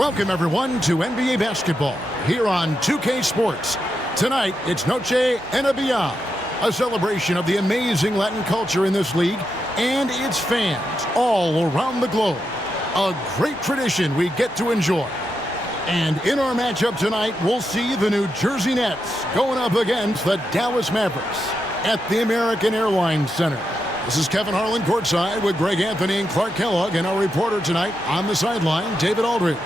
Welcome, everyone, to NBA basketball here on 2K Sports. Tonight, it's Noche NBA, a celebration of the amazing Latin culture in this league and its fans all around the globe. A great tradition we get to enjoy. And in our matchup tonight, we'll see the New Jersey Nets going up against the Dallas Mavericks at the American Airlines Center. This is Kevin Harlan courtside with Greg Anthony and Clark Kellogg, and our reporter tonight on the sideline, David Aldridge.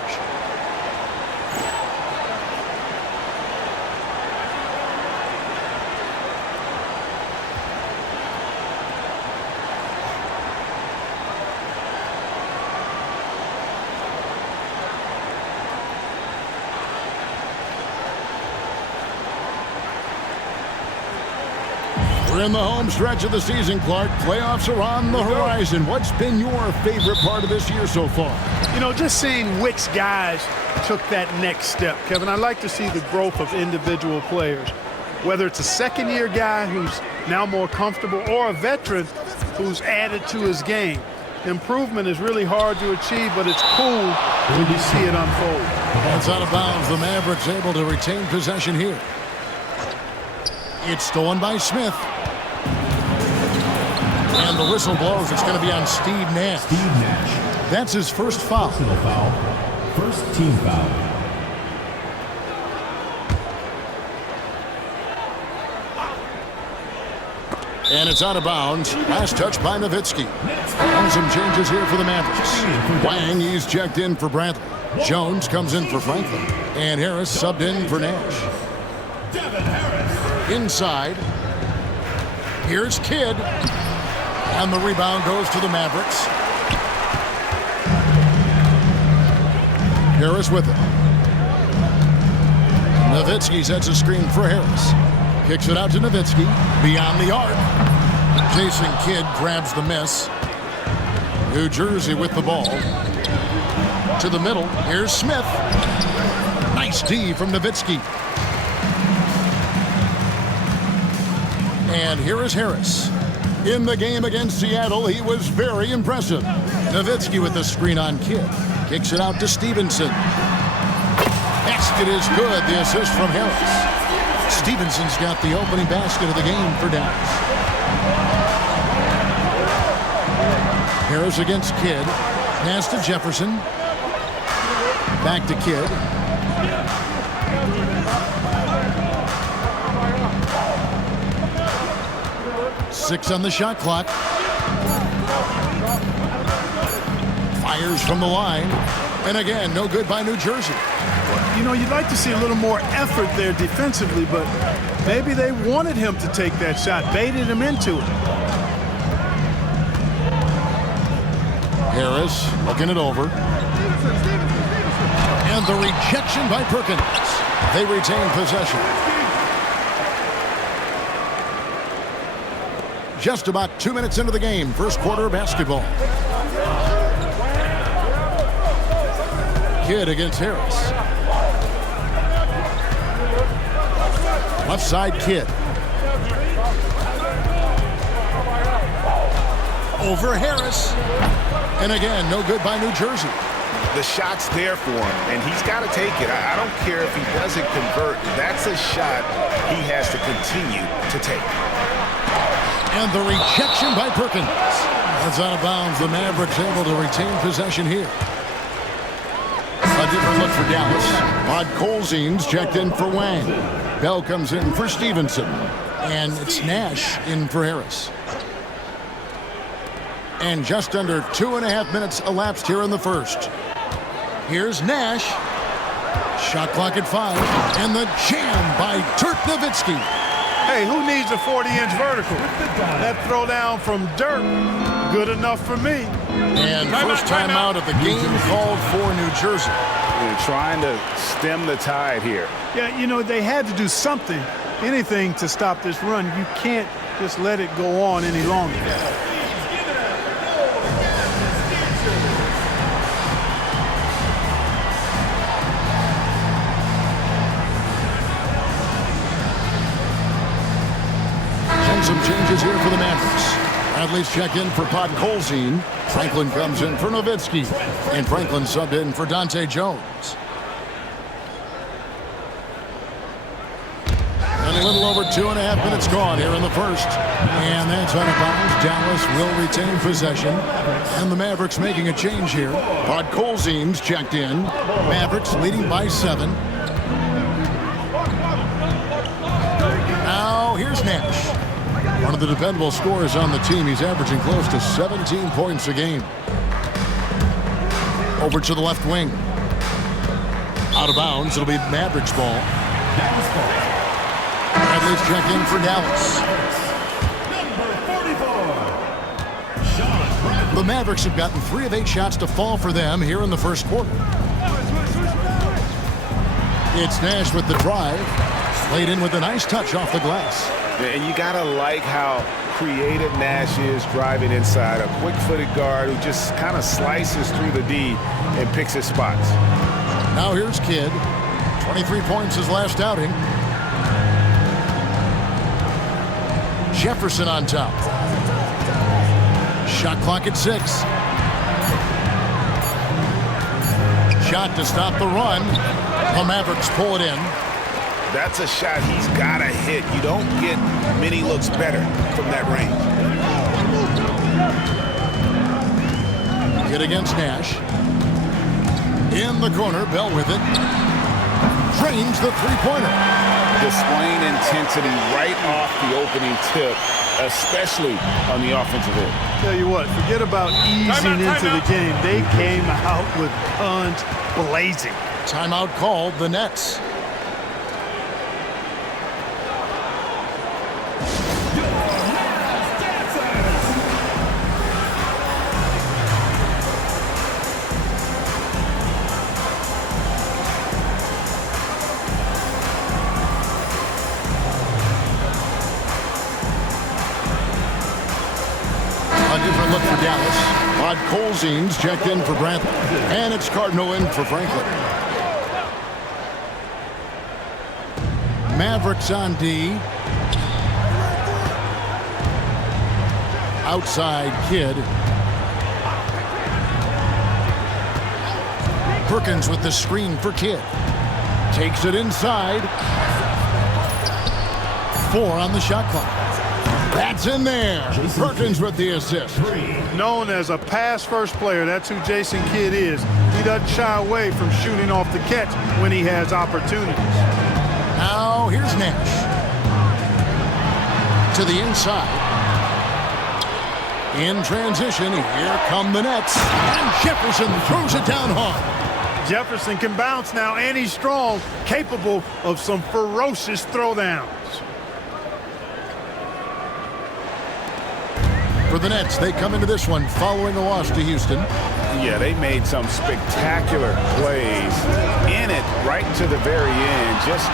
We're in the home stretch of the season, Clark. Playoffs are on the horizon. What's been your favorite part of this year so far? You know, just seeing which guys took that next step, Kevin. I like to see the growth of individual players, whether it's a second-year guy who's now more comfortable or a veteran who's added to his game. Improvement is really hard to achieve, but it's cool when you see it unfold. That's out of bounds. The Mavericks able to retain possession here. It's stolen by Smith. And the whistle blows. It's going to be on Steve Nash. Steve Nash. That's his first foul. Personal foul. First team foul. And it's out of bounds. Last touch by Nowitzki. And some changes here for the Mavericks. Wang, he's checked in for Bradley. Jones comes in for Franklin. And Harris subbed in for Nash. Inside. Here's Kidd. And the rebound goes to the Mavericks. Harris with it. Nowitzki sets a screen for Harris. Kicks it out to Nowitzki. Beyond the arc. Jason Kidd grabs the miss. New Jersey with the ball. To the middle. Here's Smith. Nice D from Nowitzki. And here is Harris. In the game against Seattle, he was very impressive. Nowitzki with the screen on Kidd. Kicks it out to Stevenson. Basket is good. The assist from Harris. Stevenson's got the opening basket of the game for Dallas. Harris against Kidd. Pass to Jefferson. Back to Kidd. Six on the shot clock. Fires from the line. And again, no good by New Jersey. You know, you'd like to see a little more effort there defensively, but maybe they wanted him to take that shot, baited him into it. Harris looking it over. And the rejection by Perkins. They retain possession. Just about 2 minutes into the game, first quarter of basketball. Kidd against Harris. Left side, Kidd. Over Harris. And again, no good by New Jersey. The shot's there for him, and he's got to take it. I don't care if he doesn't convert. That's a shot he has to continue to take. And the rejection by Perkins. That's out of bounds. The Mavericks able to retain possession here. A different look for Dallas. Rod Colzine's checked in for Wang. Bell comes in for Stevenson. And it's Nash in for Harris. And just under 2.5 minutes elapsed here in the first. Here's Nash. Shot clock at 5. And the jam by Dirk Nowitzki. Hey, who needs a 40-inch vertical? That throwdown from Dirk, good enough for me. And first time out of the game called for New Jersey. They're trying to stem the tide here. Yeah, you know, they had to do something, anything to stop this run. You can't just let it go on any longer. Some changes here for the Mavericks. Bradley's checked in for Podkolzin. Franklin comes in for Nowitzki. And Franklin subbed in for Dante Jones. And a little over 2.5 minutes gone here in the first. And that's out of bounds. Dallas will retain possession. And the Mavericks making a change here. Podkolzin's checked in. Mavericks leading by 7. Now here's Nash. One of the dependable scorers on the team. He's averaging close to 17 points a game. Over to the left wing. Out of bounds. It'll be Mavericks ball. Bradley's check in for Dallas. The Mavericks have gotten 3 of 8 shots to fall for them here in the first quarter. It's Nash with the drive. Laid in with a nice touch off the glass. And you gotta like how creative Nash is driving inside. A quick-footed guard who just kind of slices through the D and picks his spots. Now here's Kidd. 23 points his last outing. Jefferson on top. Shot clock at 6. Shot to stop the run. The Mavericks pull it in. That's a shot he's got to hit. You don't get many looks better from that range. Hit against Nash. In the corner, Bell with it. Drains the three-pointer. Displaying intensity right off the opening tip, especially on the offensive end. Tell you what, forget about easing into the game. They came out with guns blazing. Timeout called, the Nets. Different look for Dallas. Podkolzin's checked in for Bradley. And it's Cardinal in for Franklin. Mavericks on D. Outside Kidd. Perkins with the screen for Kidd. Takes it inside. 4 on the shot clock. That's in there. Perkins with the assist. Known as a pass-first player, that's who Jason Kidd is. He doesn't shy away from shooting off the catch when he has opportunities. Now here's Nash. To the inside. In transition, here come the Nets. And Jefferson throws it down hard. Jefferson can bounce now, and he's strong, capable of some ferocious throwdowns. For the Nets, they come into this one following a loss to Houston. Yeah, they made some spectacular plays in it right to the very end. Just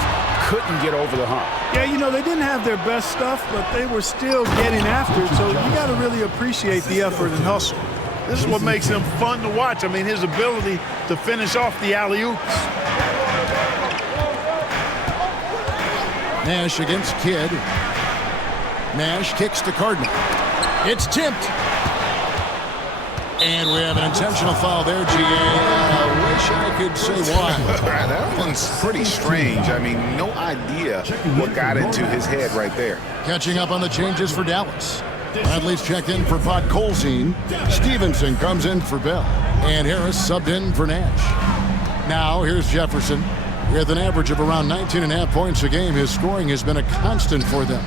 couldn't get over the hump. Yeah, you know, they didn't have their best stuff, but they were still getting after it. So you got to really appreciate the effort and hustle. This is what makes him fun to watch. I mean, his ability to finish off the alley-oops. Nash against Kidd. Nash kicks to Cardinal. It's tipped. And we have an intentional foul there, GA. I wish I could say why. That one's pretty strange. I mean, no idea what got into his head right there. Catching up on the changes for Dallas. Bradley's checked in for Podkolzin. Stevenson comes in for Bell. And Harris subbed in for Nash. Now here's Jefferson. With an average of around 19.5 points a game, his scoring has been a constant for them.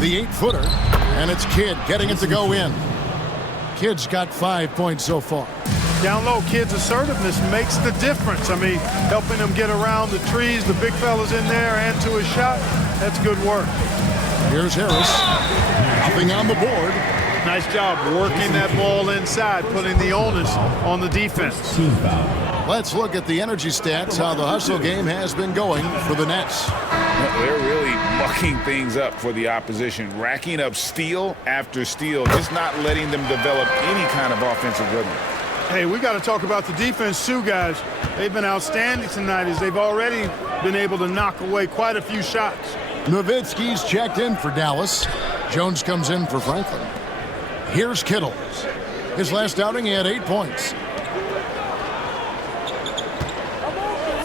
The 8-footer, and it's Kidd getting it to go in. Kidd's got 5 points so far. Down low, Kidd's assertiveness makes the difference. I mean, helping him get around the trees, the big fellas in there, and to his shot. That's good work. Here's Harris. Nothing on the board. Nice job working that ball inside, putting the onus on the defense. Let's look at the energy stats, how the hustle game has been going for the Nets. They're really mucking things up for the opposition, racking up steal after steal, just not letting them develop any kind of offensive rhythm. Hey, we got to talk about the defense too, guys. They've been outstanding tonight as they've already been able to knock away quite a few shots. Nowitzki's checked in for Dallas. Jones comes in for Franklin. Here's Kittle. His last outing, he had 8 points.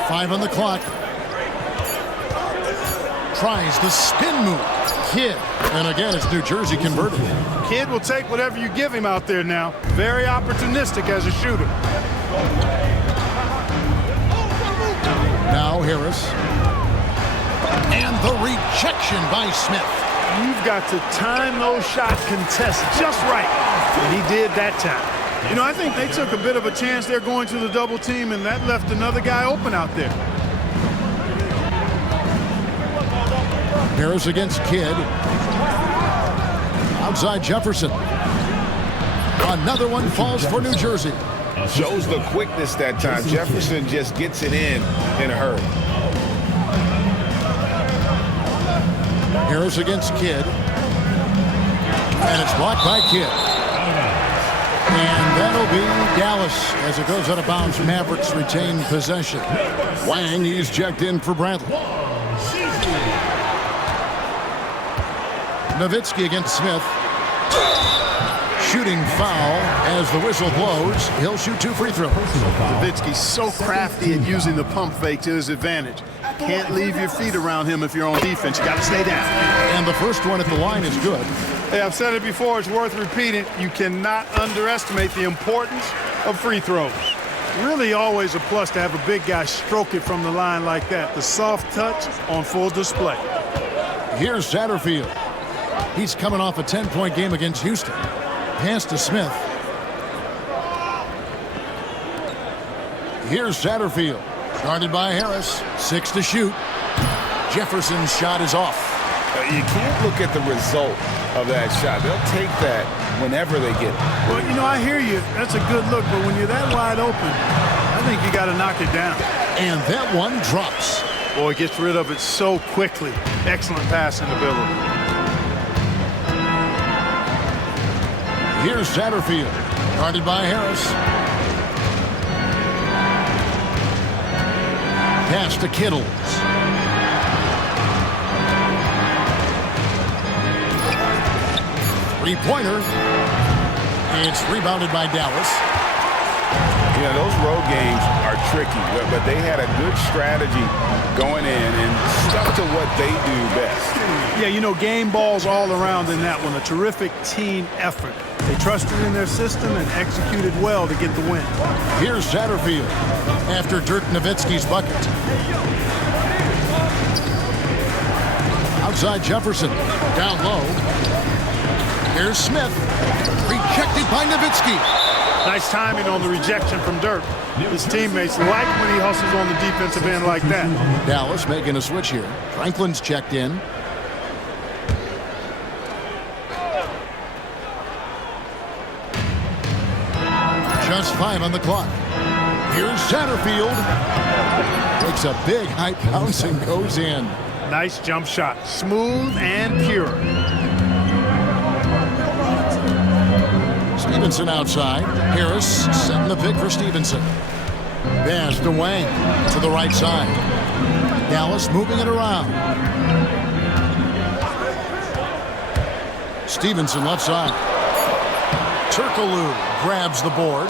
5 on the clock. Tries the spin move. Kidd. And again, it's New Jersey converted. Kidd will take whatever you give him out there now. Very opportunistic as a shooter. Now Harris. And the rejection by Smith. You've got to time those shot contests just right. And he did that time. You know, I think they took a bit of a chance there going to the double team, and that left another guy open out there. Harris against Kidd. Outside Jefferson. Another one falls for New Jersey. Shows the quickness that time. Jefferson just gets it in a hurry. Harris against Kidd. And it's blocked by Kidd. And that'll be Dallas as it goes out of bounds. Mavericks retain possession. Wang, he's checked in for Bradley. Nowitzki against Smith. Shooting foul as the whistle blows. He'll shoot 2 free throws. Nowitzki's so crafty at using the pump fake to his advantage. Can't leave your feet around him if you're on defense. You got to stay down. And the first one at the line is good. Hey, I've said it before. It's worth repeating. You cannot underestimate the importance of free throws. Really always a plus to have a big guy stroke it from the line like that. The soft touch on full display. Here's Satterfield. He's coming off a 10-point game against Houston. Pass to Smith. Here's Satterfield. Guarded by Harris. 6 to shoot. Jefferson's shot is off. You can't look at the result of that shot. They'll take that whenever they get it. Well, you know, I hear you. That's a good look, but when you're that wide open, I think you got to knock it down. And that one drops. Boy, gets rid of it so quickly. Excellent passing ability. Here's Satterfield. Guarded by Harris. Pass to Kittle. Three-pointer. It's rebounded by Dallas. Yeah, those road games are tricky, but they had a good strategy going in and stuck to what they do best. Yeah, you know, game balls all around in that one. A terrific team effort. They trusted in their system and executed well to get the win. Here's Satterfield after Dirk Nowitzki's bucket. Outside Jefferson. Down low. Here's Smith. Rejected by Nowitzki. Nice timing on the rejection from Dirk. His teammates like when he hustles on the defensive end like that. Dallas making a switch here. Franklin's checked in. Just 5 on the clock. Here's Satterfield. Takes a big high bounce and goes in. Nice jump shot. Smooth and pure. Stevenson outside. Harris setting the pick for Stevenson. Pass to Wang to the right side. Dallas moving it around. Stevenson left side. Turkoglu grabs the board.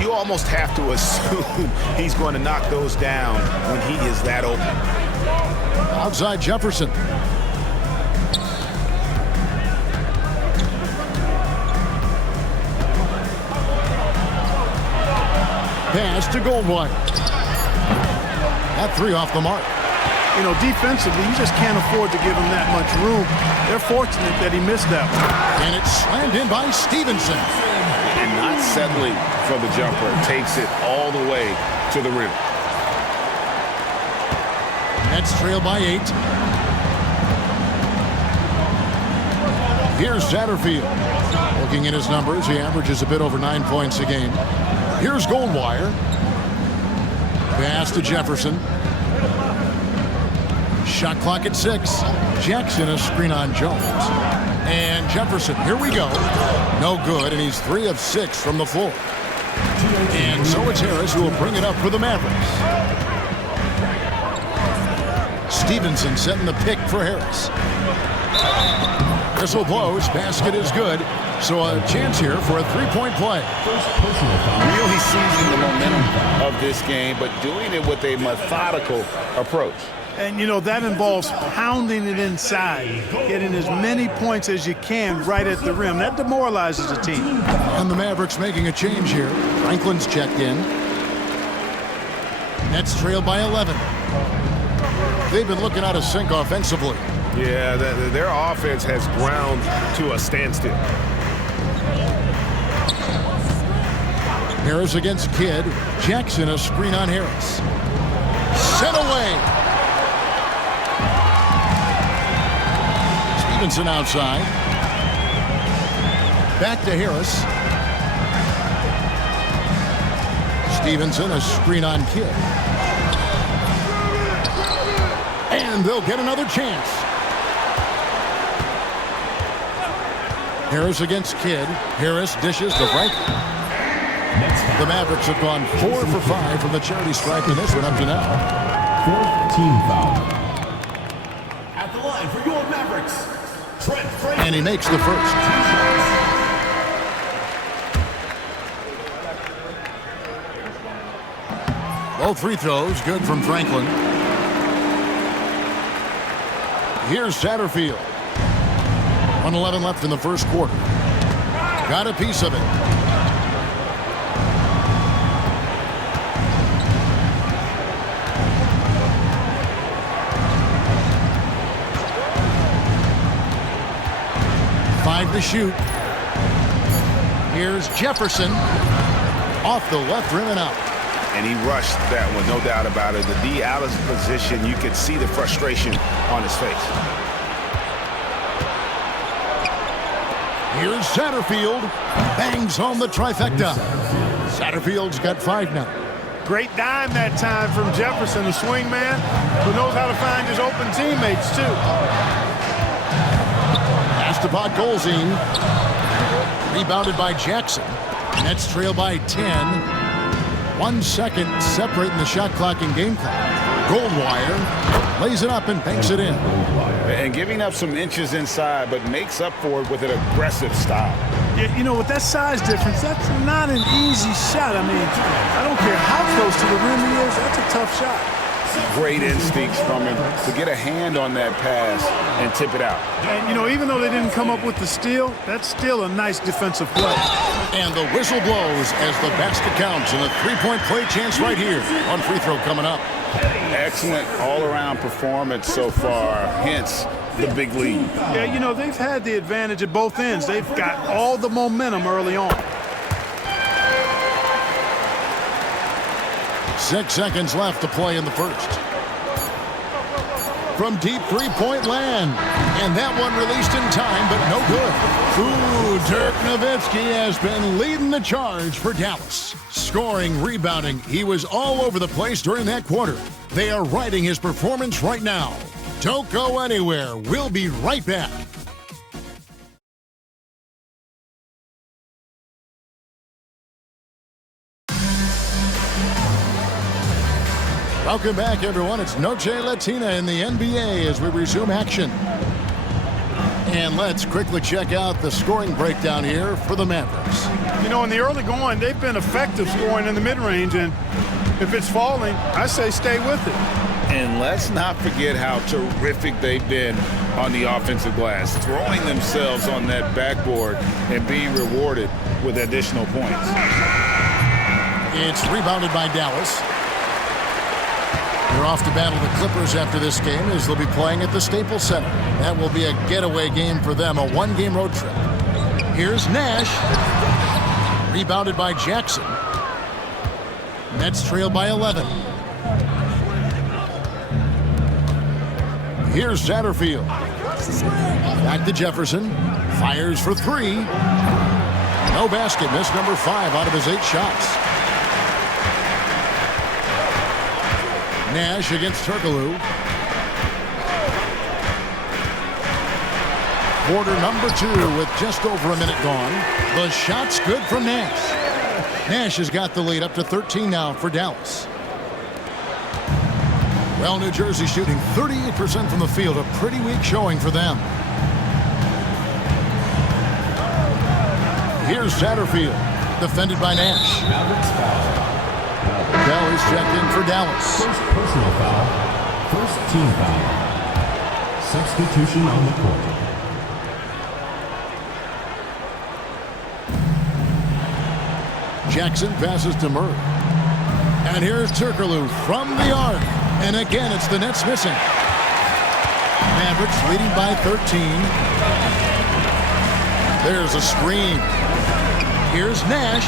You almost have to assume he's going to knock those down when he is that open. Outside Jefferson. Pass to Goldwire. That 3 off the mark. You know, defensively, you just can't afford to give him that much room. They're fortunate that he missed that one. And it's slammed in by Stevenson. And not settling for the jumper. Takes it all the way to the rim. Nets trail by 8. Here's Satterfield. Looking at his numbers, he averages a bit over 9 points a game. Here's Goldwire. Pass to Jefferson. Shot clock at 6. Jackson a screen on Jones. And Jefferson, here we go. No good, and he's 3 of 6 from the floor. And so it's Harris who will bring it up for the Mavericks. Stevenson setting the pick for Harris. Whistle blows. Basket is good. So a chance here for a three-point play. Really seizing the momentum of this game, but doing it with a methodical approach. And, you know, that involves pounding it inside, getting as many points as you can right at the rim. That demoralizes a team. And the Mavericks making a change here. Franklin's checked in. Nets trail by 11. They've been looking out of sync offensively. Yeah, their offense has ground to a standstill. Harris against Kidd. Jackson a screen on Harris. Sent away. Stevenson outside. Back to Harris. Stevenson a screen on Kidd. And they'll get another chance. Harris against Kidd. Harris dishes to Franklin. The Mavericks have gone 4 for 5 from the charity stripe in this one up to now. Fourth team foul. At the line for your Mavericks, Trent Franklin. And he makes the first. Both free throws good from Franklin. Here's Satterfield. 1:11 left in the first quarter. Got a piece of it. To shoot. Here's Jefferson off the left rim and out. And he rushed that one, no doubt about it. The D out of position, you could see the frustration on his face. Here's Satterfield. Bangs home the trifecta. Satterfield's got 5 now. Great dime that time from Jefferson, the swing man, who knows how to find his open teammates, too. Astapad Golzine. Rebounded by Jackson. Nets trail by 10. 1 second separating the shot clock and game clock. Goldwire lays it up and banks it in. And giving up some inches inside, but makes up for it with an aggressive style. Yeah, you know, with that size difference, that's not an easy shot. I mean, I don't care how close to the rim he is, that's a tough shot. Great instincts from him to get a hand on that pass and tip it out. And, you know, even though they didn't come up with the steal, that's still a nice defensive play. And the whistle blows as the basket counts, and a three-point play chance right here. One free throw coming up. Excellent all-around performance so far, hence the big lead. Yeah, you know, they've had the advantage at both ends. They've got all the momentum early on. 6 seconds left to play in the first. From deep three-point land. And that one released in time, but no good. Ooh, Dirk Nowitzki has been leading the charge for Dallas. Scoring, rebounding, he was all over the place during that quarter. They are riding his performance right now. Don't go anywhere. We'll be right back. Welcome back, everyone. It's Noche Latina in the NBA as we resume action. And let's quickly check out the scoring breakdown here for the Mavericks. You know, in the early going, they've been effective scoring in the mid-range, and if it's falling, I say stay with it. And let's not forget how terrific they've been on the offensive glass, throwing themselves on that backboard and being rewarded with additional points. It's rebounded by Dallas. They're off to battle the Clippers after this game as they'll be playing at the Staples Center. That will be a getaway game for them, a one-game road trip. Here's Nash. Rebounded by Jackson. Nets trail by 11. Here's Satterfield. Back to Jefferson. Fires for 3. No basket. Missed number 5 out of his 8 shots. Nash against Turkoglu. Quarter number 2 with just over a minute gone. The shot's good from Nash. Nash has got the lead up to 13 now for Dallas. Well, New Jersey shooting 38% from the field. A pretty weak showing for them. Here's Satterfield, defended by Nash. Mavericks foul. Bell is checked in for Dallas. First personal foul. First team foul. Substitution on the court. Jackson passes to Murray. And here's Turkoglu from the arc. And again, it's the Nets missing. Mavericks leading by 13. There's a screen. Here's Nash.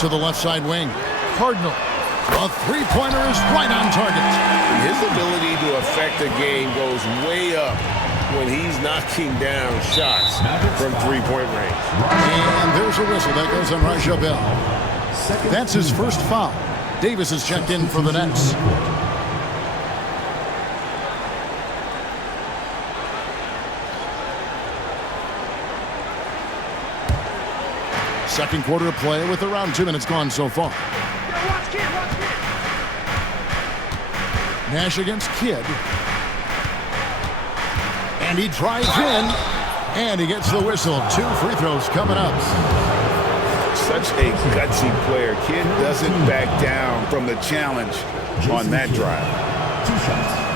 To the left side wing. Cardinal. A three-pointer is right on target. His ability to affect a game goes way up when he's knocking down shots from three-point range. And there's a whistle that goes on Raja Bell. That's his first foul. Davis is checked in for the Nets. Second quarter of play with around 2 minutes gone so far. Nash against Kidd. And he drives in. And he gets the whistle. 2 free throws coming up. Such a gutsy player. Kidd doesn't back down from the challenge on that drive.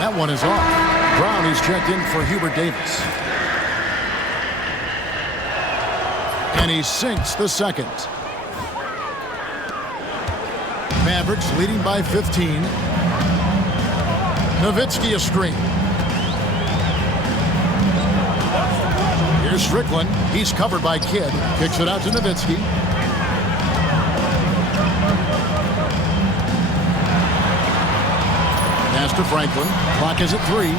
That one is off. Brown is checked in for Hubert Davis. And he sinks the second. Mavericks leading by 15. Nowitzki a screen. Here's Strickland. He's covered by Kidd. Kicks it out to Nowitzki. Pass to Franklin. Clock is at 3.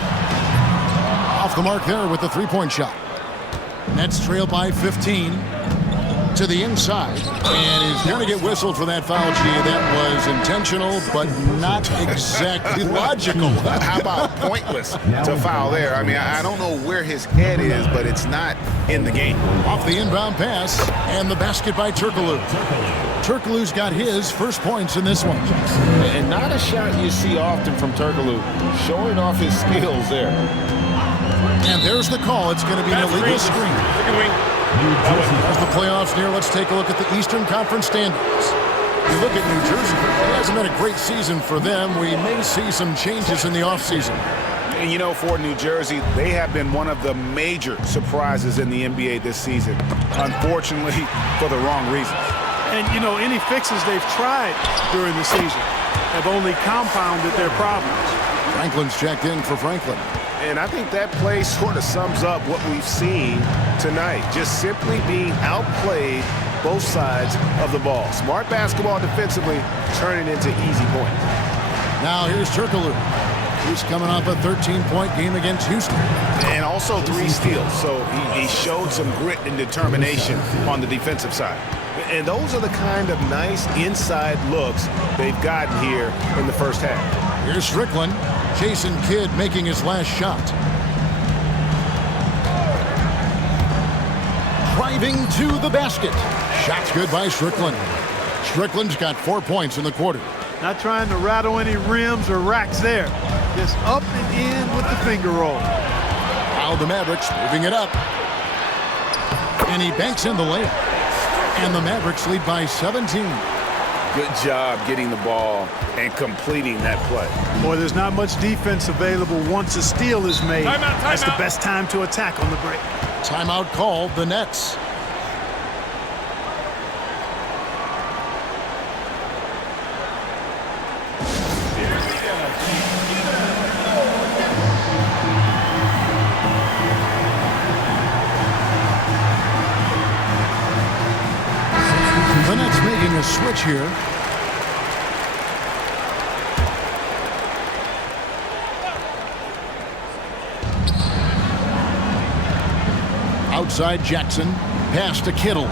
Off the mark there with the three-point shot. Nets trail by 15. To the inside, and he's going to get whistled for that foul. Gee, that was intentional, but not exactly logical. How about pointless to foul there? I mean, I don't know where his head is, but it's not in the game. Off the inbound pass, and the basket by Turkoglu. Turkoglu's got his first points in this one. And not a shot you see often from Turkoglu, showing off his skills there. And there's the call. It's going to be an illegal screen. As the playoffs near, let's take a look at the Eastern Conference standings. You look at New Jersey, it hasn't been a great season for them. We may see some changes in the offseason. And you know, for New Jersey, they have been one of the major surprises in the NBA this season, unfortunately, for the wrong reasons. And, you know, any fixes they've tried during the season have only compounded their problems. Franklin's checked in for Franklin. And I think that play sort of sums up what we've seen tonight. Just simply being outplayed both sides of the ball. Smart basketball defensively, turning into easy points. Now here's Turkoglu. He's coming off a 13-point game against Houston. And also 3 steals. So he showed some grit and determination on the defensive side. And those are the kind of nice inside looks they've gotten here in the first half. Here's Strickland. Jason Kidd making his last shot. Driving to the basket. Shot's good by Strickland. Strickland's got 4 points in the quarter. Not trying to rattle any rims or racks there. Just up and in with the finger roll. Now the Mavericks moving it up. And he banks in the layup. And the Mavericks lead by 17. Good job getting the ball and completing that play. Boy, there's not much defense available once a steal is made. That's the best time to attack on the break. Timeout called, the Nets. The Nets making a switch here. Outside Jackson, pass to Kittle.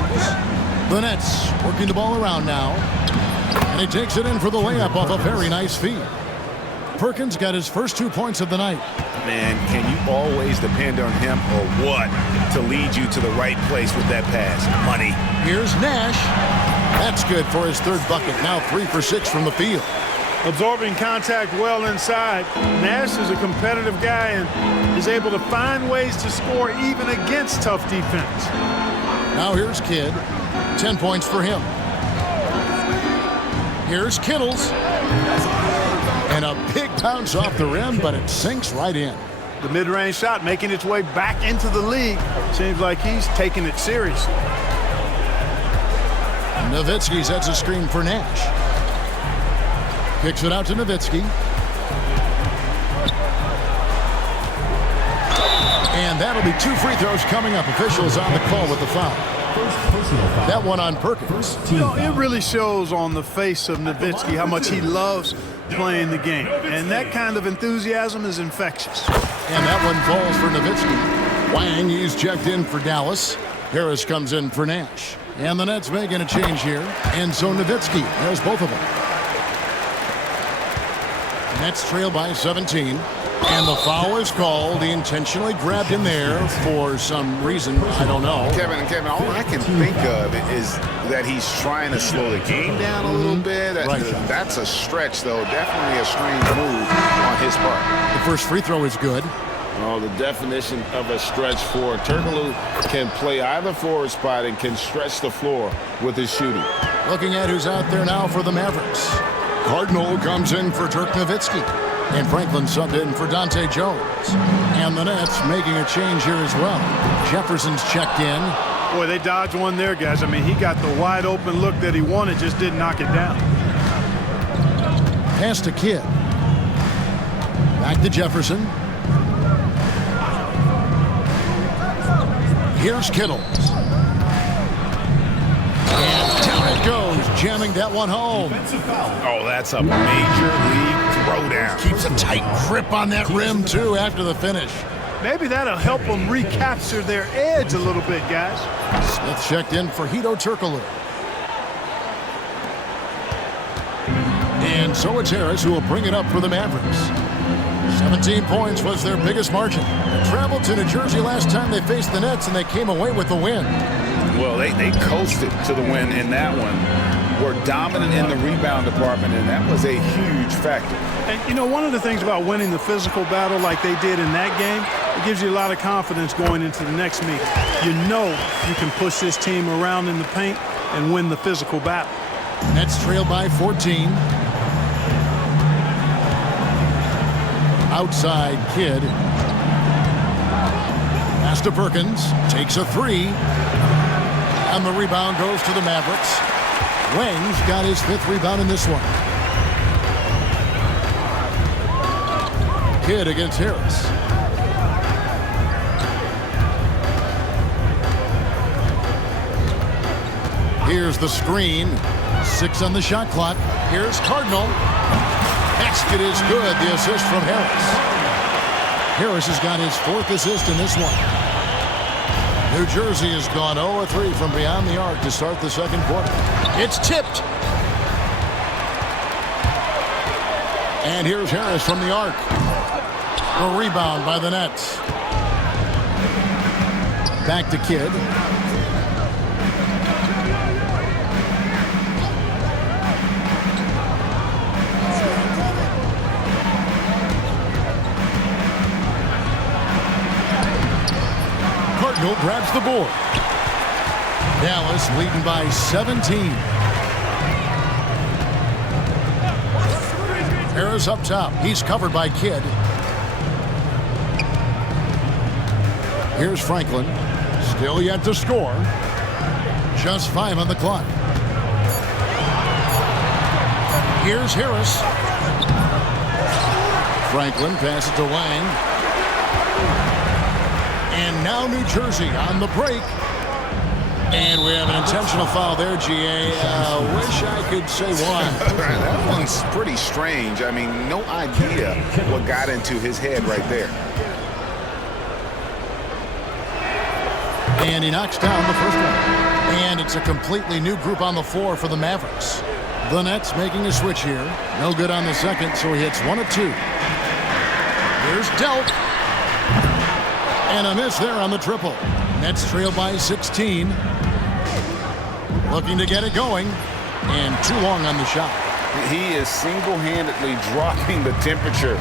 The Nets working the ball around now. And he takes it in for the layup off a very nice feed. Perkins got his first 2 points of the night. Man, can you always depend on him or what to lead you to the right place with that pass? Money. Here's Nash. That's good for his third bucket. Now 3 for 6 from the field. Absorbing contact well inside. Nash is a competitive guy and is able to find ways to score even against tough defense. Now here's Kidd. 10 points for him. Here's Kittles. And a big bounce off the rim, but it sinks right in. The mid-range shot making its way back into the league. Seems like he's taking it seriously. Nowitzki sets a screen for Nash. Kicks it out to Nowitzki. And that'll be 2 free throws coming up. Officials on the call with the foul. That one on Perkins. You know, it really shows on the face of Nowitzki how much he loves playing the game. And that kind of enthusiasm is infectious. And that one falls for Nowitzki. Wang, he's checked in for Dallas. Harris comes in for Nash. And the Nets making a change here. And so Nowitzki, there's both of them. Nets trail by 17. And the foul is called. He intentionally grabbed him there for some reason. I don't know. Kevin, all I can think of is that he's trying to slow the game down a little bit. Right. That's a stretch, though. Definitely a strange move on his part. The first free throw is good. Oh, the definition of a stretch forward. Turkoglu can play either forward spot and can stretch the floor with his shooting. Looking at who's out there now for the Mavericks. Cardinal comes in for Dirk Nowitzki. And Franklin subbed in for Dante Jones. And the Nets making a change here as well. Jefferson's checked in. Boy, they dodged one there, guys. I mean, he got the wide open look that he wanted, just didn't knock it down. Pass to Kidd. Back to Jefferson. Here's Kittles. And down it goes, jamming that one home. Oh, that's a major league throwdown. Keeps a tight grip on that rim, too, after the finish. Maybe that'll help them recapture their edge a little bit, guys. Smith checked in for Hedo Turkoglu. And so it's Harris who will bring it up for the Mavericks. 17 points was their biggest margin. They traveled to New Jersey last time they faced the Nets, and they came away with the win. Well, they coasted to the win in that one. Were dominant in the rebound department, and that was a huge factor. And, you know, one of the things about winning the physical battle like they did in that game, it gives you a lot of confidence going into the next meeting. You know you can push this team around in the paint and win the physical battle. Nets trail by 14. Outside Kidd. Pass to Perkins. Takes a 3. And the rebound goes to the Mavericks. Wang's got his 5th rebound in this one. Kidd against Harris. Here's the screen. 6 on the shot clock. Here's Cardinal. Basket is good. The assist from Harris. Harris has got his 4th assist in this one. New Jersey has gone 0-3 from beyond the arc to start the second quarter. It's tipped. And here's Harris from the arc. A rebound by the Nets. Back to Kidd. Cardinal grabs the board. Dallas leading by 17. Harris up top. He's covered by Kidd. Here's Franklin. Still yet to score. Just 5 on the clock. Here's Harris. Franklin passes to Wang. And now New Jersey on the break. And we have an intentional foul there, GA. Wish I could say why. That one's pretty strange. I mean, no idea what got into his head right there. And he knocks down the first one. And it's a completely new group on the floor for the Mavericks. The Nets making a switch here. No good on the second, so he hits 1 of 2. Here's Delk. And a miss there on the triple. Nets trail by 16. Looking to get it going. And too long on the shot. He is single-handedly dropping the temperature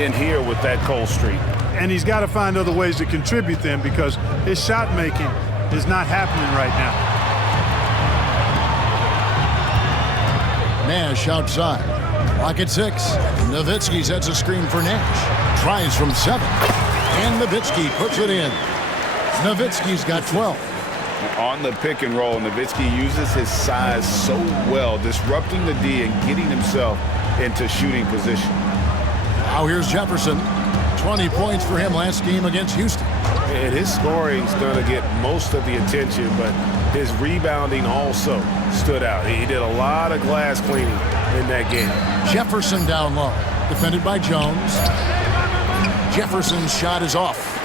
in here with that cold streak. And he's got to find other ways to contribute then, because his shot making is not happening right now. Nash outside. Clock at 6. Nowitzki sets a screen for Nash. Tries from 7. And Nowitzki puts it in. Nowitzki's got 12. On the pick and roll, Nowitzki uses his size so well, disrupting the D and getting himself into shooting position. Now here's Jefferson. 20 points for him last game against Houston. And his scoring's going to get most of the attention, but his rebounding also stood out. He did a lot of glass cleaning in that game. Jefferson down low. Defended by Jones. Jefferson's shot is off.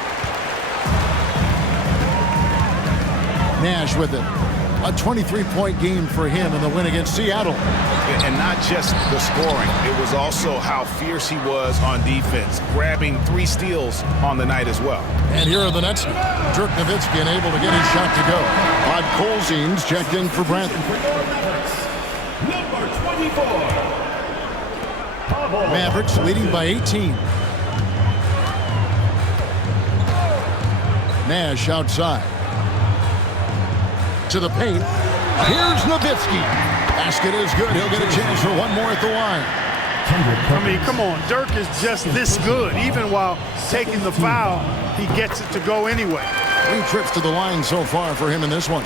Nash with it. A 23-point game for him in the win against Seattle. And not just the scoring. It was also how fierce he was on defense, grabbing 3 steals on the night as well. And here are the Nets. Dirk Nowitzki unable to get his shot to go. Rod Colzine's checked in for Brantley. Number 24. Mavericks leading by 18. Nash outside. To the paint. Here's Nowitzki. Basket is good. He'll get a chance for one more at the line. I mean, come on. Dirk is just this good. Even while taking the foul, he gets it to go anyway. 3 trips to the line so far for him in this one.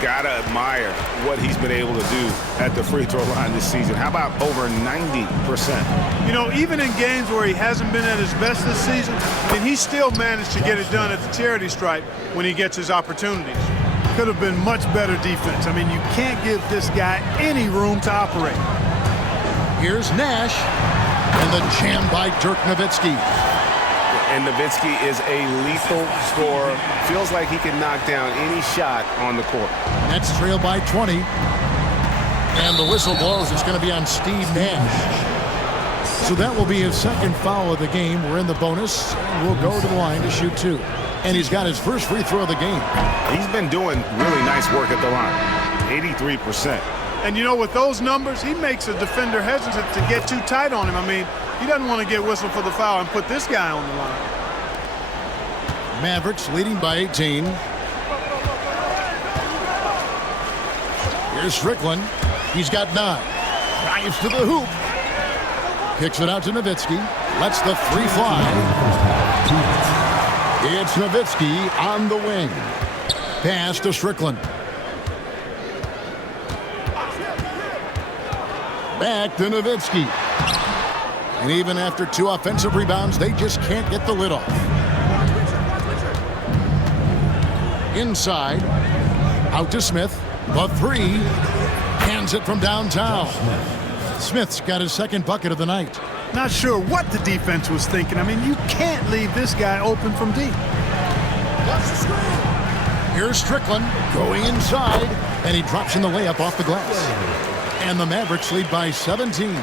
Gotta admire what he's been able to do at the free throw line this season. How about over 90%? You know, even in games where he hasn't been at his best this season, I mean, he still managed to get it done at the charity stripe when he gets his opportunities. Could have been much better defense. I mean, you can't give this guy any room to operate. Here's Nash. And the jam by Dirk Nowitzki. And Nowitzki is a lethal scorer. Feels like he can knock down any shot on the court. Nets trail by 20. And the whistle blows. It's going to be on Steve Nash. So that will be his second foul of the game. We're in the bonus. We'll go to the line to shoot 2. And he's got his first free throw of the game. He's been doing really nice work at the line. 83%. And, you know, with those numbers, he makes a defender hesitant to get too tight on him. I mean, he doesn't want to get whistled for the foul and put this guy on the line. Mavericks leading by 18. Here's Strickland. He's got 9. Drives to the hoop. Kicks it out to Nowitzki. Lets the 3 fly. It's Nowitzki on the wing. Pass to Strickland. Back to Nowitzki. And even after 2 offensive rebounds, they just can't get the lid off. Inside. Out to Smith. The 3. Hands it from downtown. Smith's got his second bucket of the night. Not sure what the defense was thinking. I mean, you can't leave this guy open from deep. Here's Strickland going inside, and he drops in the layup off the glass. And the Mavericks lead by 17.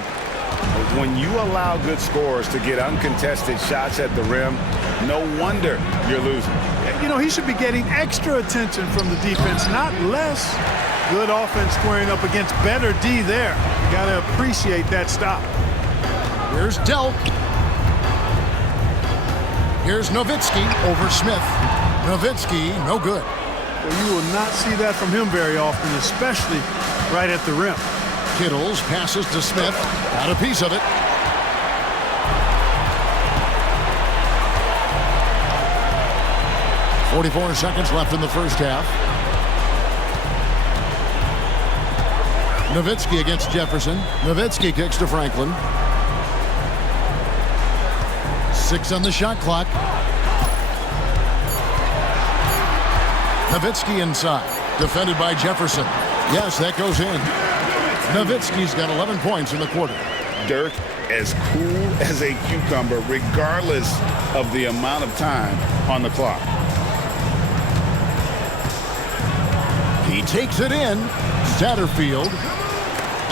When you allow good scorers to get uncontested shots at the rim, no wonder you're losing. You know, he should be getting extra attention from the defense, not less. Good offense squaring up against better D there. You got to appreciate that stop. Here's Delk. Here's Nowitzki over Smith. Nowitzki, no good. Well, you will not see that from him very often, especially right at the rim. Kittles passes to Smith. Got a piece of it. .44 seconds left in the first half. Nowitzki against Jefferson. Nowitzki kicks to Franklin. 6 on the shot clock. Nowitzki inside. Defended by Jefferson. Yes, that goes in. Nowitzki's got 11 points in the quarter. Dirk as cool as a cucumber, regardless of the amount of time on the clock. He takes it in. Satterfield.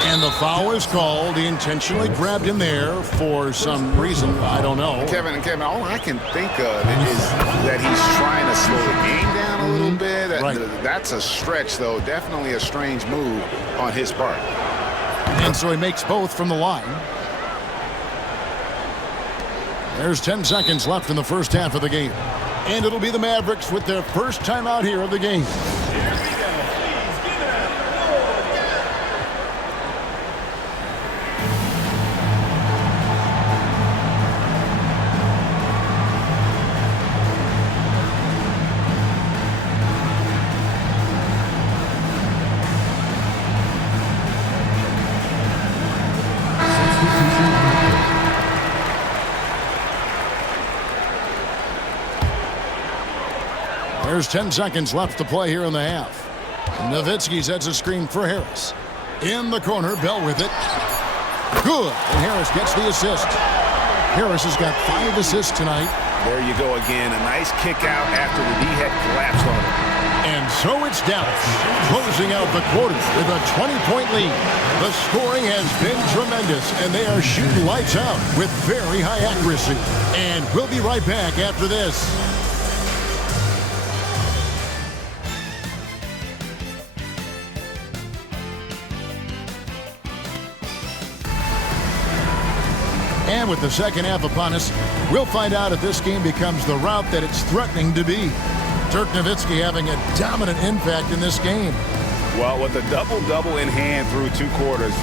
And the foul is called. He intentionally grabbed him there for some reason. I don't know. Kevin, all I can think of is that he's trying to slow the game down a little bit. Right. That's a stretch, though. Definitely a strange move on his part. And so he makes both from the line. There's 10 seconds left in the first half of the game. And it'll be the Mavericks with their first timeout here of the game. There's 10 seconds left to play here in the half. Nowitzki sets a screen for Harris. In the corner, Bell with it. Good, and Harris gets the assist. Harris has got 5 assists tonight. There you go again, a nice kick out after the D had collapsed on him. And so it's Dallas closing out the quarter with a 20-point lead. The scoring has been tremendous, and they are shooting lights out with very high accuracy. And we'll be right back after this. And with the second half upon us, we'll find out if this game becomes the route that it's threatening to be. Dirk Nowitzki having a dominant impact in this game. Well, with a double-double in hand through 2 quarters,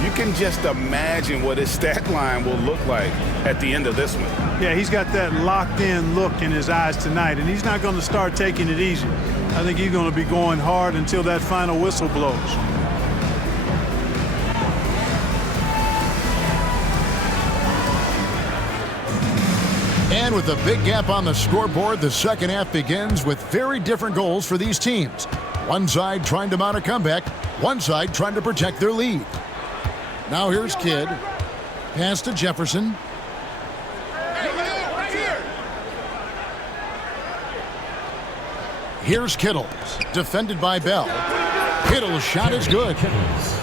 you can just imagine what his stat line will look like at the end of this one. Yeah, he's got that locked-in look in his eyes tonight, and he's not going to start taking it easy. I think he's going to be going hard until that final whistle blows. And with a big gap on the scoreboard, the second half begins with very different goals for these teams. One side trying to mount a comeback, one side trying to protect their lead. Now here's Kidd. Pass to Jefferson. Here's Kittles, defended by Bell. Kittles' shot is good.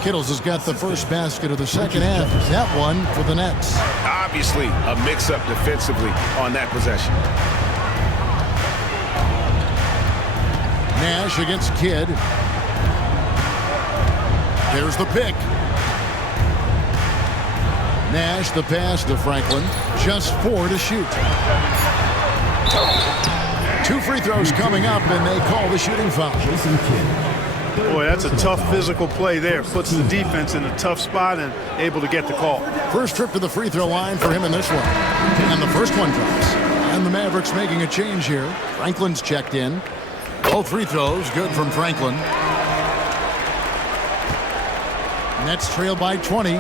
Kittles has got the first basket of the second half. That one for the Nets. Obviously, a mix-up defensively on that possession. Nash against Kidd. There's the pick. Nash the pass to Franklin. Just 4 to shoot. 2 free throws coming up, and they call the shooting foul. Boy, that's a tough physical play there. Puts the defense in a tough spot and able to get the call. First trip to the free throw line for him in this one. And the first one drops. And the Mavericks making a change here. Franklin's checked in. Both free throws good from Franklin. Nets trail by 20.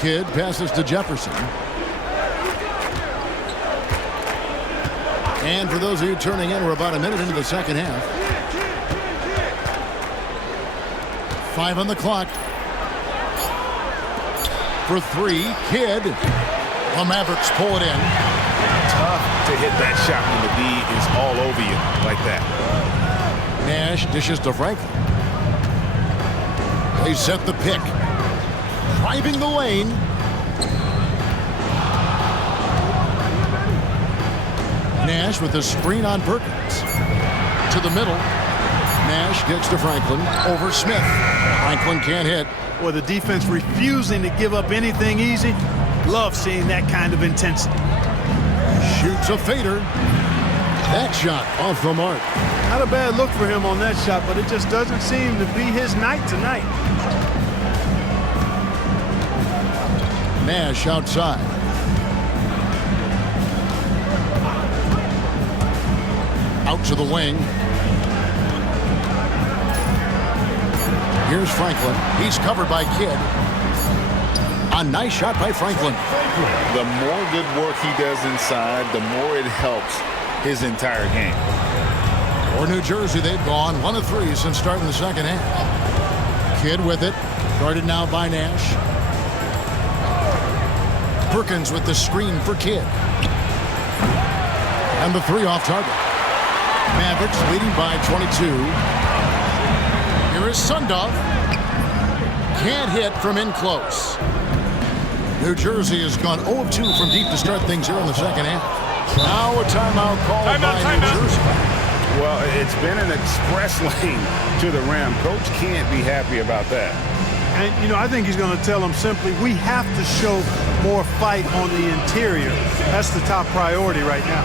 Kidd passes to Jefferson. And for those of you turning in, we're about a minute into the second half. 5 on the clock. For 3, Kidd. The Mavericks pull it in. Tough to hit that shot when the D is all over you like that. Nash dishes to Franklin. They set the pick. Driving the lane. Nash with a screen on Perkins. To the middle. Nash gets to Franklin. Over Smith. Franklin can't hit. Or the defense refusing to give up anything easy. Love seeing that kind of intensity. Shoots a fader. That shot off the mark. Not a bad look for him on that shot, but it just doesn't seem to be his night tonight. Nash outside. Out to the wing. Here's Franklin. He's covered by Kidd. A nice shot by Franklin. The more good work he does inside, the more it helps his entire game. For New Jersey, they've gone 1 of 3 since starting the second half. Kidd with it. Guarded now by Nash. Perkins with the screen for Kidd. And the 3 off target. Mavericks leading by 22. Here is Sundov. Can't hit from in close. New Jersey has gone 0 of 2 from deep to start things here in the second half. Now a timeout called by New Jersey. Well, it's been an express lane to the rim. Coach can't be happy about that. And, you know, I think he's going to tell them simply, we have to show more fight on the interior. That's the top priority right now.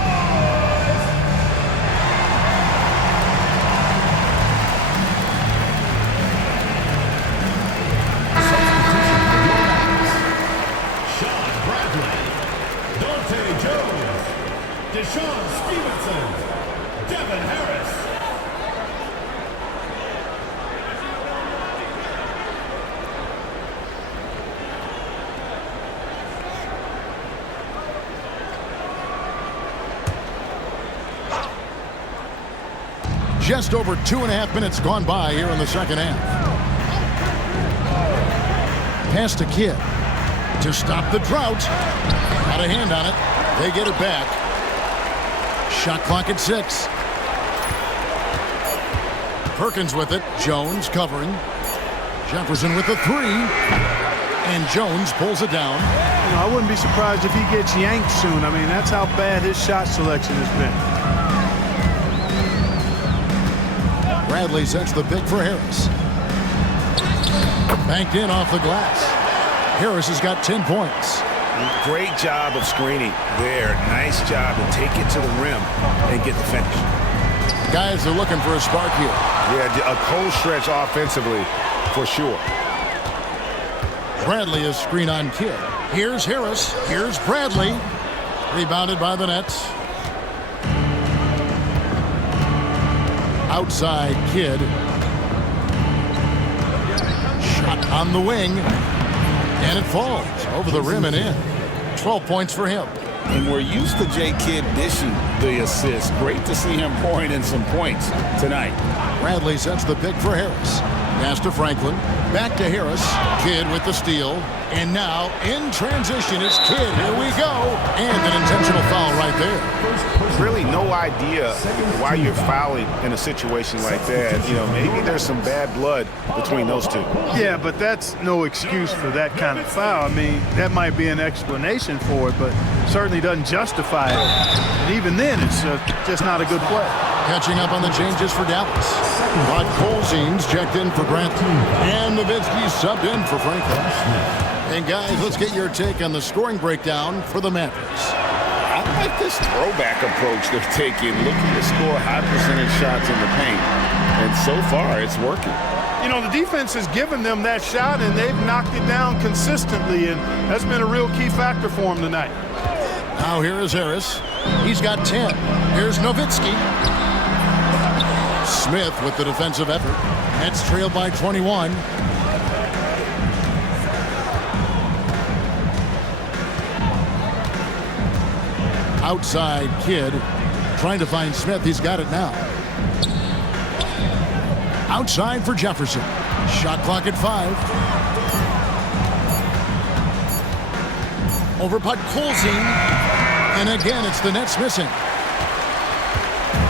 Just over 2.5 minutes gone by here in the second half. Pass to Kidd to stop the drought. Got a hand on it. They get it back. Shot clock at 6. Perkins with it. Jones covering. Jefferson with the 3. And Jones pulls it down. You know, I wouldn't be surprised if he gets yanked soon. I mean, that's how bad his shot selection has been. Bradley sets the pick for Harris. Banked in off the glass. Harris has got 10 points. Great job of screening there. Nice job to take it to the rim and get the finish. Guys are looking for a spark here. Yeah, a cold stretch offensively for sure. Bradley is screen on Kidd. Here's Harris. Here's Bradley. Rebounded by the Nets. Outside Kidd. Shot on the wing. And it falls over the rim and in. 12 points for him. And we're used to J. Kidd dishing the assist. Great to see him pouring in some points tonight. Bradley sets the pick for Harris. Pass to Franklin. Back to Harris. Kidd with the steal. And now in transition it's Kidd. Here we go. And an intentional foul right there. Really no idea why you're fouling in a situation like that. You know, maybe there's some bad blood between those two. Yeah, but that's no excuse for that kind of foul. I mean, that might be an explanation for it, but certainly doesn't justify it. And even then, it's just not a good play. Catching up on the changes for Dallas. Rod Colzine's checked in for Grant. And Nowitzki subbed in for Franklin. And guys, let's get your take on the scoring breakdown for the Mavericks. I like this throwback approach they're taking, looking to score high percentage shots in the paint. And so far, it's working. You know, the defense has given them that shot, and they've knocked it down consistently, and that's been a real key factor for them tonight. Now here is Harris. He's got 10. Here's Nowitzki. Smith with the defensive effort. Nets trailed by 21. Outside Kidd trying to find Smith. He's got it now. Outside for Jefferson. Shot clock at 5. Over putt Colzine. And again, it's the Nets missing.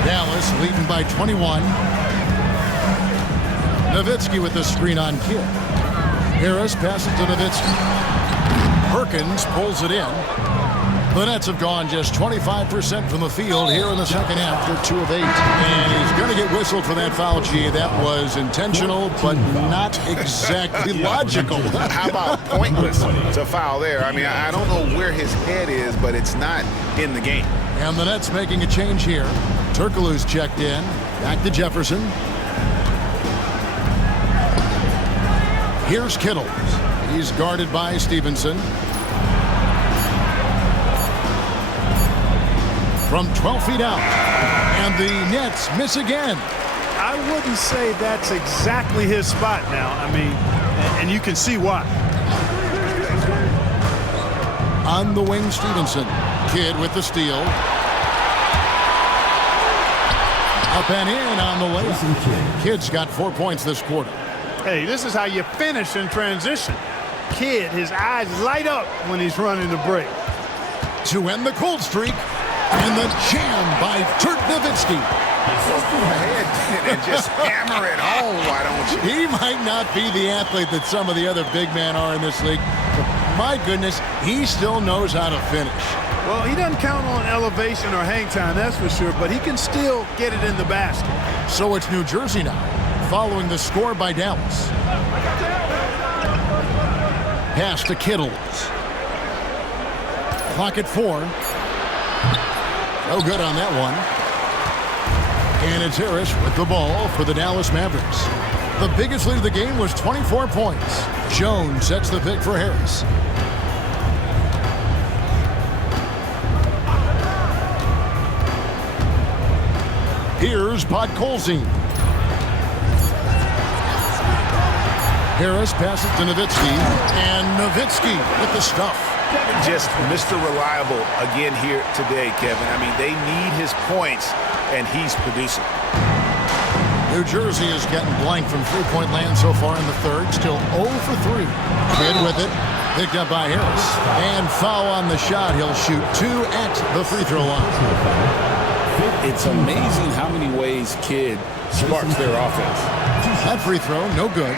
Dallas leading by 21. Nowitzki with the screen on Kidd. Harris passes to Nowitzki. Perkins pulls it in. The Nets have gone just 25% from the field here in the second half. They're 2 of 8. And he's going to get whistled for that foul, G. That was intentional, but not exactly logical. How about pointless to foul there? I mean, I don't know where his head is, but it's not in the game. And the Nets making a change here. Turkoglu's checked in. Back to Jefferson. Here's Kittle. He's guarded by Stevenson. From 12 feet out. And the Nets miss again. I wouldn't say that's exactly his spot now. I mean, and you can see why. On the wing, Stevenson. Kidd with the steal. Up and in on the layup. Kidd's got 4 points this quarter. Hey, this is how you finish in transition. Kidd, his eyes light up when he's running the break. To end the cold streak. And the jam by Dirk Nowitzki. Go ahead and just hammer it home, why don't you? He might not be the athlete that some of the other big men are in this league, but my goodness, he still knows how to finish. Well, he doesn't count on elevation or hang time, that's for sure, but he can still get it in the basket. So it's New Jersey now, following the score by Dallas. Pass to Kittles. Clock at 4. No good on that one. And it's Harris with the ball for the Dallas Mavericks. The biggest lead of the game was 24 points. Jones sets the pick for Harris. Here's Podkolzin. Harris passes to Nowitzki, and Nowitzki with the stuff. Just Mr. Reliable again here today, Kevin. I mean, they need his points, and he's producing. New Jersey is getting blank from three-point land so far in the third. Still 0 for 3. Kidd with it. Picked up by Harris. And foul on the shot. He'll shoot 2 at the free throw line. It's amazing how many ways Kidd sparks their offense. That free throw, no good.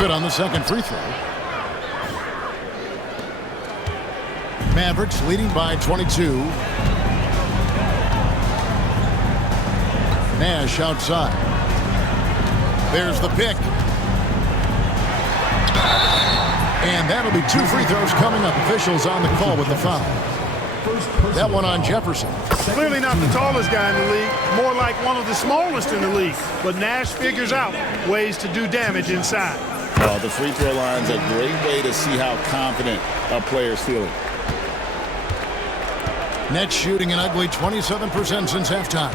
Good on the second free throw. Mavericks leading by 22. Nash outside. There's the pick. And that'll be 2 free throws coming up. Officials on the call with the foul. That one on Jefferson. Clearly not the tallest guy in the league, more like one of the smallest in the league. But Nash figures out ways to do damage inside. Well, the free throw line's a great way to see how confident a player's feeling. Nets shooting an ugly 27% since halftime.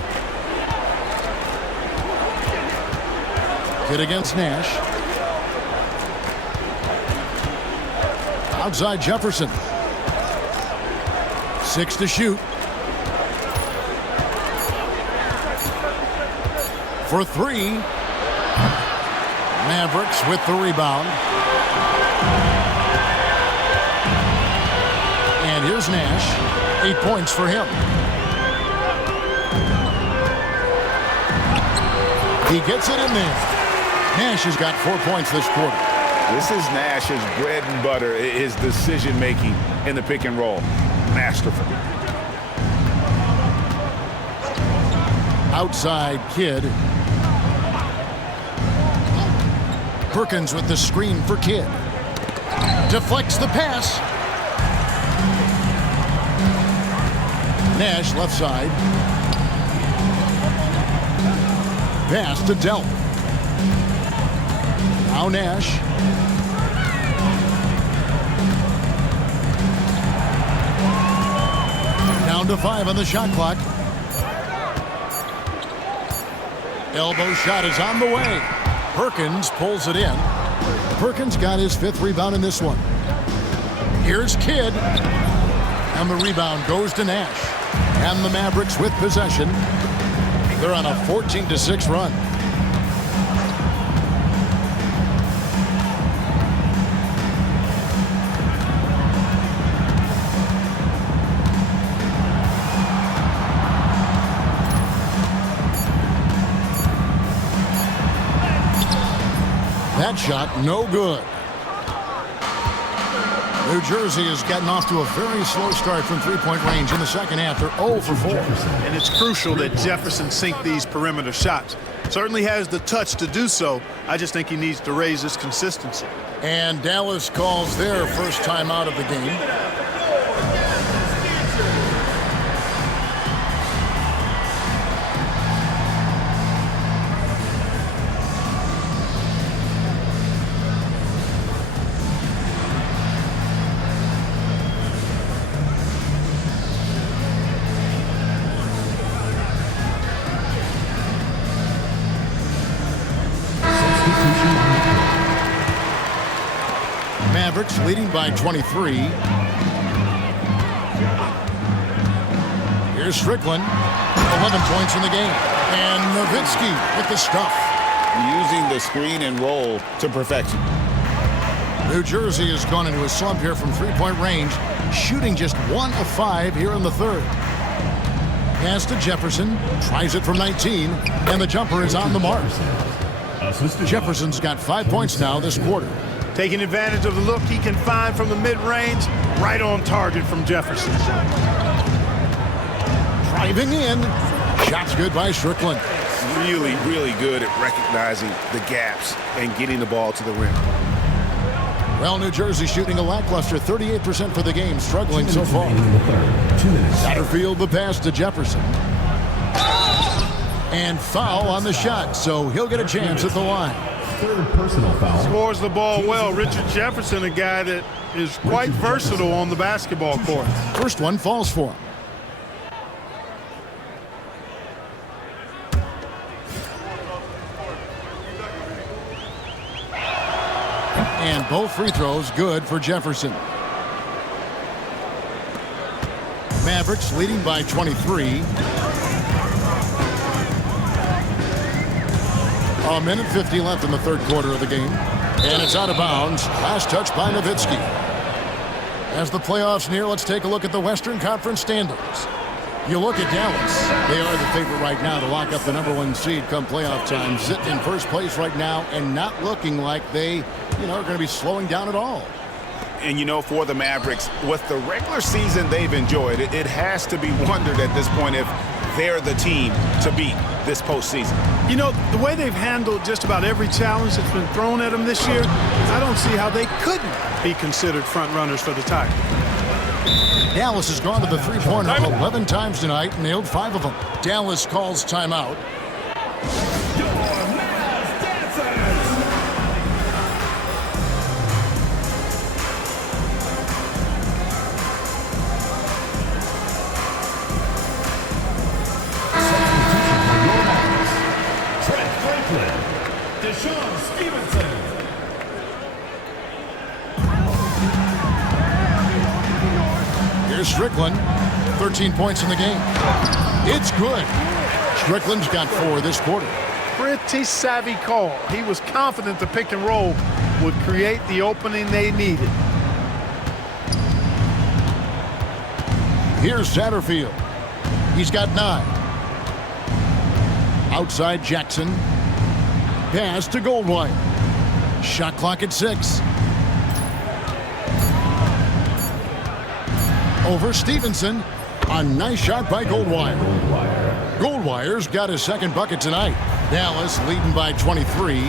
Kidd against Nash. Outside Jefferson. 6 to shoot. For 3. Mavericks with the rebound. And here's Nash. 8 points for him. He gets it in there. Nash has got 4 points this quarter. This is Nash's bread and butter, his decision-making in the pick and roll. Masterful. Outside Kidd. Perkins with the screen for Kidd. Deflects the pass. Nash left side. Pass to Delp. Now Nash. Down to 5 on the shot clock. Elbow shot is on the way. Perkins pulls it in. Perkins got his 5th rebound in this one. Here's Kidd. And the rebound goes to Nash. And the Mavericks with possession. They're on a 14-6 run. That shot, no good. New Jersey is getting off to a very slow start from three-point range in the second half. They're 0 for 4. And it's crucial that Jefferson sink these perimeter shots. Certainly has the touch to do so. I just think he needs to raise his consistency. And Dallas calls their first time out of the game. Mavericks leading by 23. Here's Strickland. 11 points in the game. And Nowitzki with the stuff. Using the screen and roll to perfection. New Jersey has gone into a slump here from three-point range, shooting just 1 of 5 here in the third. Pass to Jefferson. Tries it from 19. And the jumper is on the mark. Jefferson's got 5 points now this quarter. Taking advantage of the look he can find from the mid-range, right on target from Jefferson. Driving in. Shot's good by Strickland. really, really good at recognizing the gaps and getting the ball to the rim. Well, New Jersey shooting a lackluster 38% for the game, struggling so far. Satterfield the pass to Jefferson. And foul on the shot, so he'll get a chance at the line. Third personal foul. Scores the ball well. Richard Jefferson, a guy that is quite versatile on the basketball court. First one falls for him. And both free throws good for Jefferson. Mavericks leading by 23. A minute 50 left in the third quarter of the game. And it's out of bounds. Last touch by Nowitzki. As the playoffs near, let's take a look at the Western Conference standings. You look at Dallas. They are the favorite right now to lock up the #1 seed come playoff time. Sitting in first place right now and not looking like they, are going to be slowing down at all. And, for the Mavericks, with the regular season they've enjoyed, it has to be wondered at this point if they're the team to beat this postseason. The way they've handled just about every challenge that's been thrown at them this year, I don't see how they couldn't be considered front runners for the title. Dallas has gone to the three-pointer 11 times tonight, nailed 5 of them. Dallas calls timeout. Strickland, 13 points in the game. It's good. Strickland's got 4 this quarter. Pretty savvy call. He was confident the pick and roll would create the opening they needed. Here's Satterfield. He's got 9. Outside Jackson. Pass to Goldwire. Shot clock at 6. Over Stevenson. A nice shot by Goldwire. Goldwire's got his second bucket tonight. Dallas leading by 23.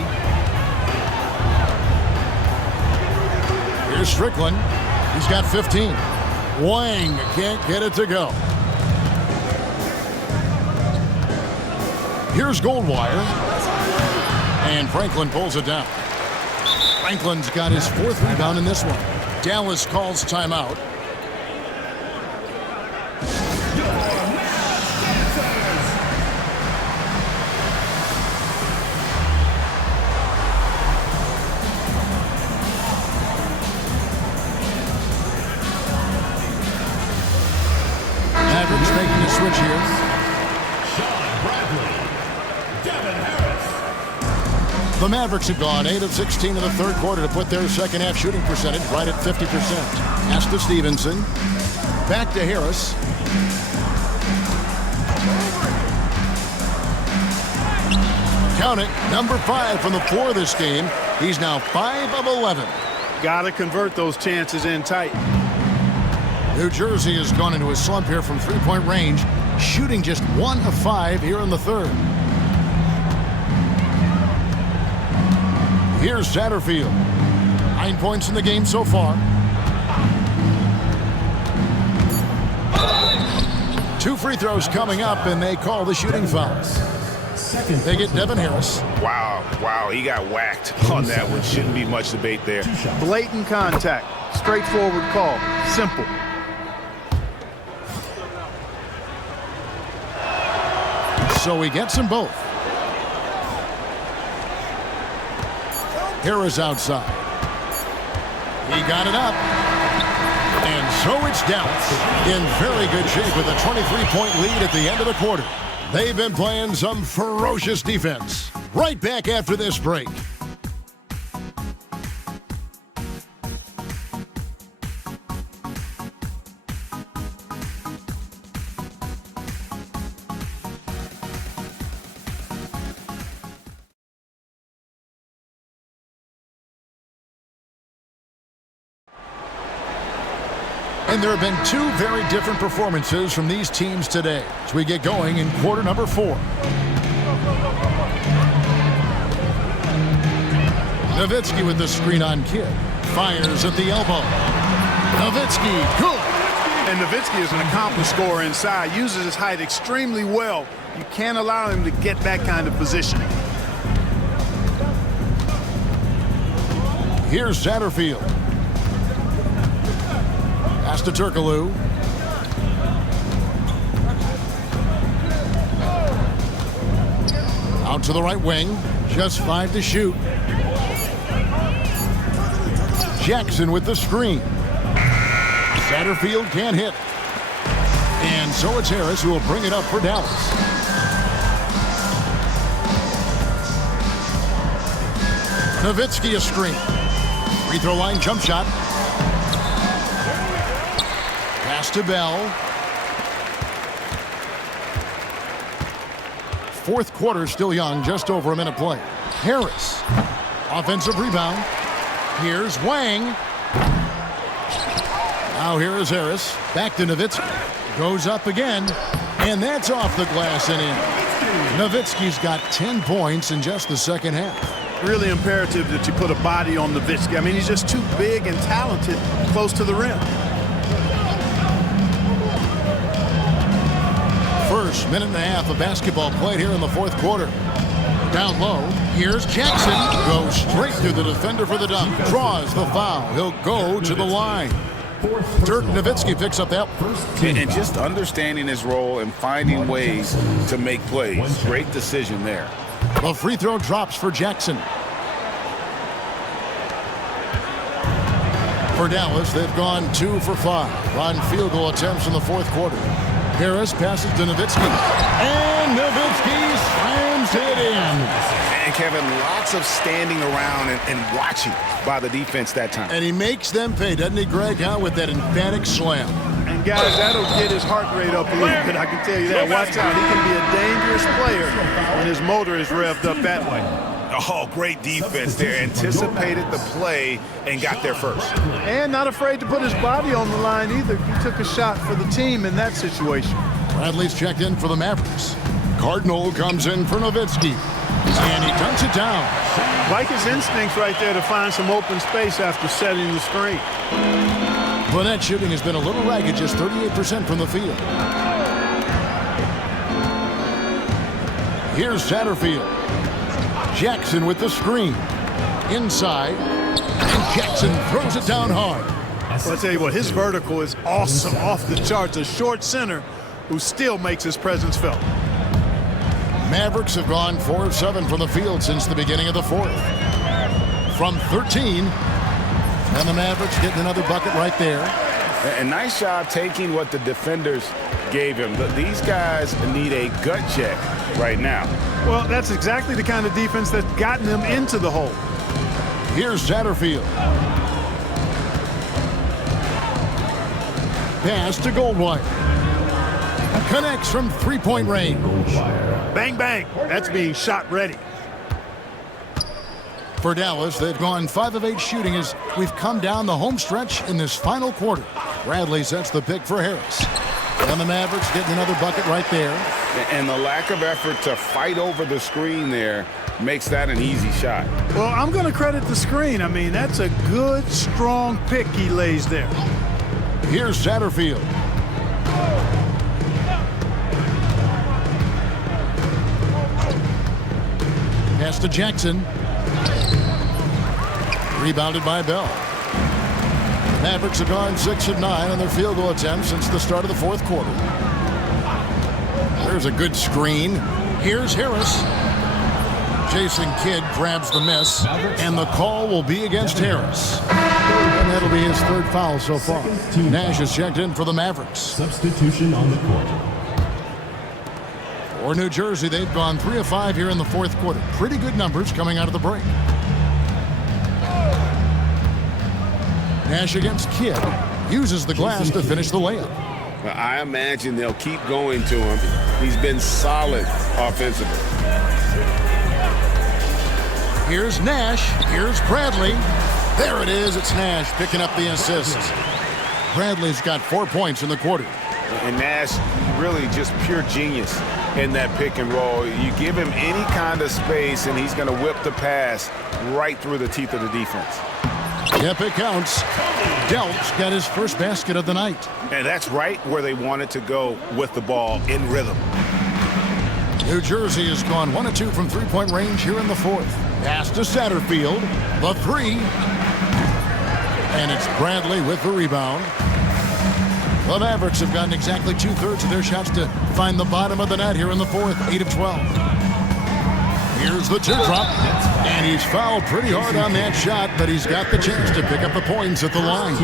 Here's Strickland. He's got 15. Wang can't get it to go. Here's Goldwire. And Franklin pulls it down. Franklin's got his 4th rebound in this one. Dallas calls timeout. Mavericks making a switch here. The Mavericks have gone 8 of 16 in the third quarter to put their second half shooting percentage right at 50%. Pass to Stevenson. Back to Harris. Count it, number 5 from the floor this game. He's now 5 of 11. Got to convert those chances in tight. New Jersey has gone into a slump here from three-point range, shooting just 1 of 5 here in the third. Here's Satterfield. 9 points in the game so far. 2 free throws coming up, and they call the shooting foul. They get Devin Harris. Wow, he got whacked on that one. Shouldn't be much debate there. Blatant contact. Straightforward call. Simple. So he gets them both. Harris outside. He got it up. And so it's Dallas in very good shape with a 23-point lead at the end of the quarter. They've been playing some ferocious defense. Right back after this break. And there have been 2 very different performances from these teams today as we get going in quarter number 4. Nowitzki with the screen on Kidd. Fires at the elbow. Nowitzki, good. And Nowitzki is an accomplished scorer inside. Uses his height extremely well. You can't allow him to get that kind of positioning. Here's Satterfield. Pass to Turkoglu. Out to the right wing. Just 5 to shoot. Jackson with the screen. Satterfield can't hit. And so it's Harris who will bring it up for Dallas. Nowitzki a screen. Free throw line jump shot. Pass to Bell. Fourth quarter still young, just over a minute play. Harris. Offensive rebound. Here's Wang. Now here is Harris. Back to Nowitzki. Goes up again. And that's off the glass and in. Nowitzki's got 10 points in just the second half. Really imperative that you put a body on Nowitzki. I mean, he's just too big and talented close to the rim. First minute and a half of basketball played here in the fourth quarter. Down low, here's Jackson. Goes straight to the defender for the dunk. Draws the foul. He'll go to the line. Dirk Nowitzki picks up that. And just understanding his role and finding ways to make plays. Great decision there. The free throw drops for Jackson. For Dallas, they've gone 2 for 5 on field goal attempts in the fourth quarter. Harris passes to Nowitzki. And Nowitzki slams it in. And Kevin, lots of standing around and watching by the defense that time. And he makes them pay, doesn't he, Greg? With that emphatic slam. And guys, that'll get his heart rate up a little bit, I can tell you that. Watch out, he can be a dangerous player when his motor is revved up that way. Oh, great defense there. Anticipated the play and got there first. And not afraid to put his body on the line either. He took a shot for the team in that situation. Bradley's checked in for the Mavericks. Cardinal comes in for Nowitzki. And he dunks it down. Like his instincts right there to find some open space after setting the screen. But shooting has been a little ragged, just 38% from the field. Here's Satterfield. Jackson with the screen. Inside. And Jackson throws it down hard. Well, I'll tell you what, his vertical is awesome, off the charts. A short center who still makes his presence felt. Mavericks have gone 4 of 7 from the field since the beginning of the fourth. From 13. And the Mavericks getting another bucket right there. A nice job taking what the defenders gave him. But these guys need a gut check right now. Well, that's exactly the kind of defense that's gotten them into the hole. Here's Satterfield. Pass to Goldwire. Connects from three-point range. Bang, bang. That's being shot ready. For Dallas, they've gone 5 of 8 shooting as we've come down the home stretch in this final quarter. Bradley sets the pick for Harris. And the Mavericks getting another bucket right there. And the lack of effort to fight over the screen there makes that an easy shot. Well, I'm going to credit the screen. I mean, that's a good, strong pick he lays there. Here's Satterfield. Pass to Jackson. Rebounded by Bell. Mavericks have gone 6 of 9 on their field goal attempts since the start of the fourth quarter. There's a good screen. Here's Harris. Jason Kidd grabs the miss, and the call will be against Harris. And that'll be his 3rd foul so far. Nash is checked in for the Mavericks. Substitution on the court. For New Jersey, they've gone 3 of 5 here in the fourth quarter. Pretty good numbers coming out of the break. Nash against Kidd. Uses the glass to finish the layup. I imagine they'll keep going to him. He's been solid offensively. Here's Nash. Here's Bradley. There it is. It's Nash picking up the assist. Bradley's got 4 points in the quarter. And Nash, really just pure genius. in that pick and roll. You give him any kind of space, and he's going to whip the pass right through the teeth of the defense. Yep, it counts. Delp's got his first basket of the night. And that's right where they wanted to go with the ball, in rhythm. New Jersey has gone 1 of 2 from three-point range here in the fourth. Pass to Satterfield. The three. And it's Bradley with the rebound. The Mavericks have gotten exactly 2/3 of their shots to find the bottom of the net here in the fourth, 8 of 12. Here's the teardrop, and he's fouled pretty hard on that shot, but he's got the chance to pick up the points at the line.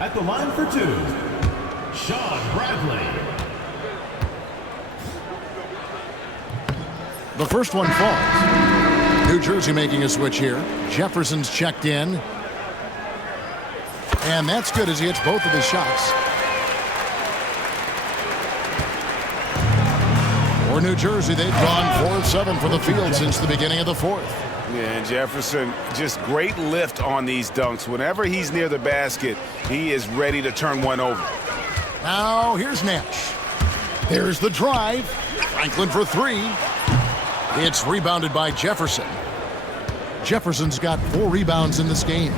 At the line for two, Sean Bradley. The first one falls. New Jersey making a switch here. Jefferson's checked in. And that's good as he hits both of his shots. For New Jersey, they've gone 4 of 7 from the field since the beginning of the fourth. Yeah, and Jefferson, just great lift on these dunks. Whenever he's near the basket, he is ready to turn one over. Now, here's Nash. There's the drive. Franklin for three. It's rebounded by Jefferson. Jefferson's got 4 rebounds in this game.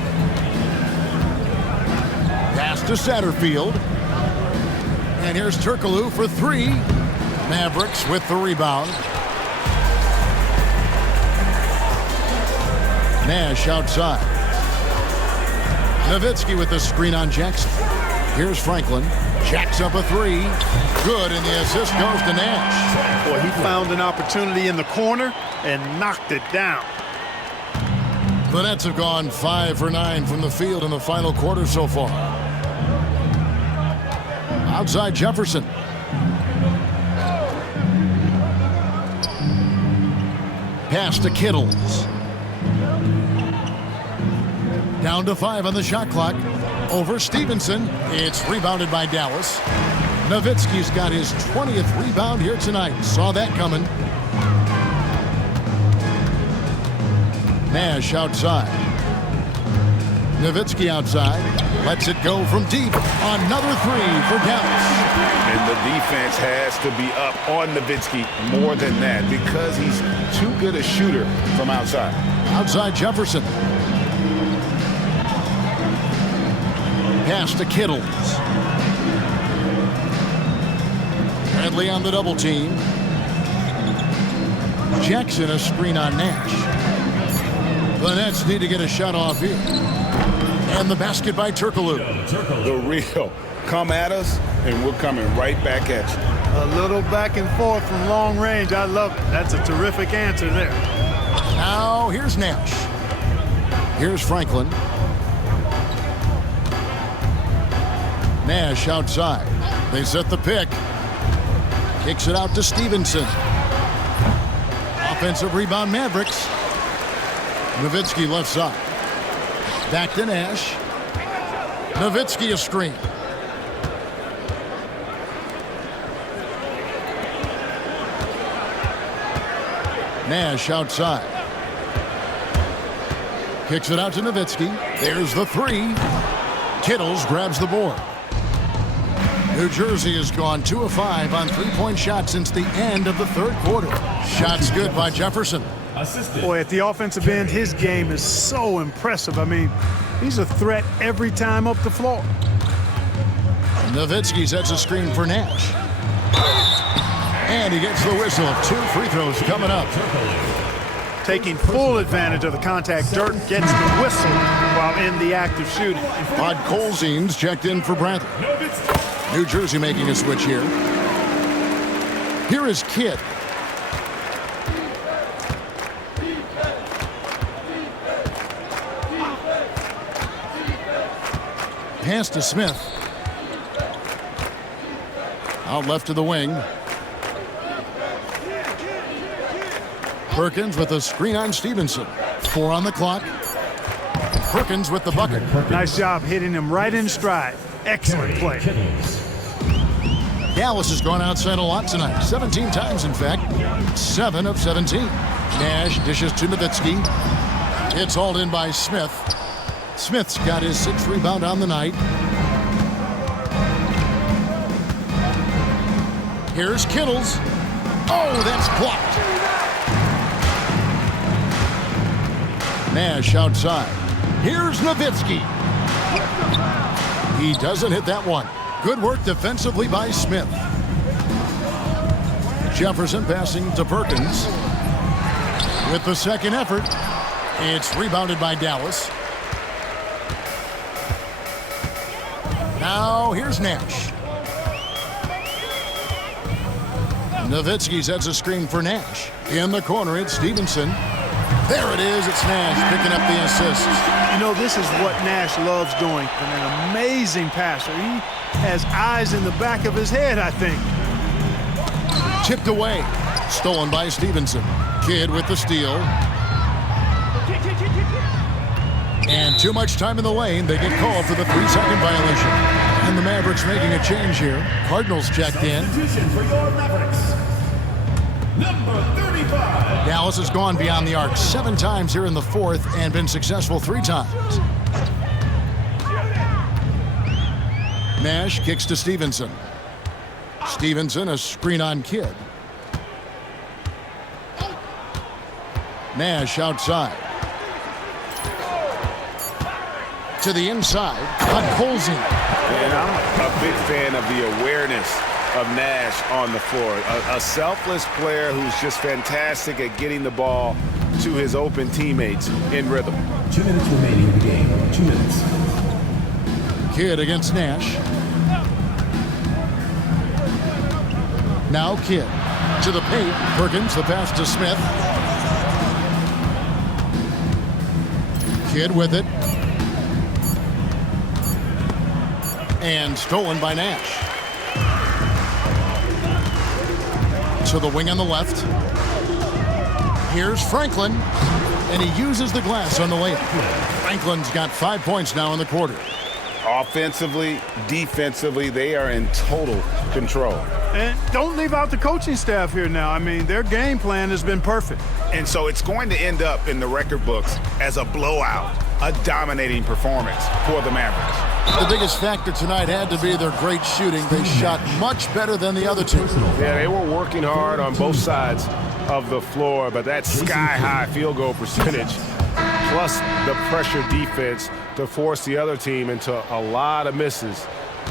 Pass to Satterfield. And here's Turkoglu for three. Mavericks with the rebound. Nash outside. Nowitzki with the screen on Jackson. Here's Franklin. Jacks up a three. Good, and the assist goes to Nash. Boy, he found an opportunity in the corner and knocked it down. The Nets have gone 5 for 9 from the field in the final quarter so far. Outside Jefferson. Pass to Kittles. Down to 5 on the shot clock. Over Stevenson. It's rebounded by Dallas. Nowitzki's got his 20th rebound here tonight. Saw that coming. Nash outside. Nowitzki outside. Lets it go from deep. Another three for Dallas. And the defense has to be up on Nowitzki more than that because he's too good a shooter from outside. Outside Jefferson. Pass to Kittles. Bradley on the double team. Jackson a screen on Nash. The Nets need to get a shot off here. And the basket by Turkoglu. The real. Come at us, and we're coming right back at you. A little back and forth from long range. I love it. That's a terrific answer there. Now, here's Nash. Here's Franklin. Nash outside. They set the pick. Kicks it out to Stevenson. Offensive rebound, Mavericks. Nowitzki left side. Back to Nash. Nowitzki a screen. Nash outside. Kicks it out to Nowitzki. There's the three. Kittles grabs the board. New Jersey has gone 2 of 5 on three-point shots since the end of the third quarter. Shots good by Jefferson. Boy, at the offensive end, his game is so impressive. I mean, he's a threat every time up the floor. Nowitzki sets a screen for Nash. And he gets the whistle. 2 free throws coming up. Taking full advantage of the contact. Dirk gets the whistle while in the act of shooting. Todd Colzine's checked in for Bradley. New Jersey making a switch here. Here is Kidd. Pass to Smith. Out left to the wing. Perkins with a screen on Stevenson. 4 on the clock. Perkins with the bucket. Nice job hitting him right in stride. Excellent play. Dallas has gone outside a lot tonight. 17 times, in fact. 7 of 17. Nash dishes to Nowitzki. It's hauled in by Smith. Smith's got his 6th rebound on the night. Here's Kittles. Oh, that's blocked. Nash outside. Here's Nowitzki. He doesn't hit that one. Good work defensively by Smith. Jefferson passing to Perkins. With the second effort, it's rebounded by Dallas. Now here's Nash. Nowitzki sets a screen for Nash. In the corner, it's Stevenson. There it is. It's Nash picking up the assist. You know, this is what Nash loves doing. And an amazing passer. He has eyes in the back of his head, I think. Chipped away. Stolen by Stevenson. Kidd with the steal. And too much time in the lane. They get called for the 3-second violation. And the Mavericks making a change here. Cardinals checked in. Substitution for your Mavericks. Number 35. Dallas has gone beyond the arc 7 times here in the fourth and been successful 3 times. Nash kicks to Stevenson. Stevenson, a screen on Kidd. Nash outside. To the inside, Colzin. And I'm a big fan of the awareness of Nash on the floor. A selfless player who's just fantastic at getting the ball to his open teammates in rhythm. 2 minutes remaining in the game. 2 minutes. Kidd against Nash. Now Kidd to the paint. Perkins, the pass to Smith. Kidd with it. And stolen by Nash. To the wing on the left. Here's Franklin. And he uses the glass on the layup. Franklin's got 5 points now in the quarter. Offensively, defensively, they are in total control. And don't leave out the coaching staff here now. I mean, their game plan has been perfect. And so it's going to end up in the record books as a blowout, a dominating performance for the Mavericks. The biggest factor tonight had to be their great shooting. They shot much better than the other two. Yeah, they were working hard on both sides of the floor, but that sky-high field goal percentage, plus the pressure defense to force the other team into a lot of misses.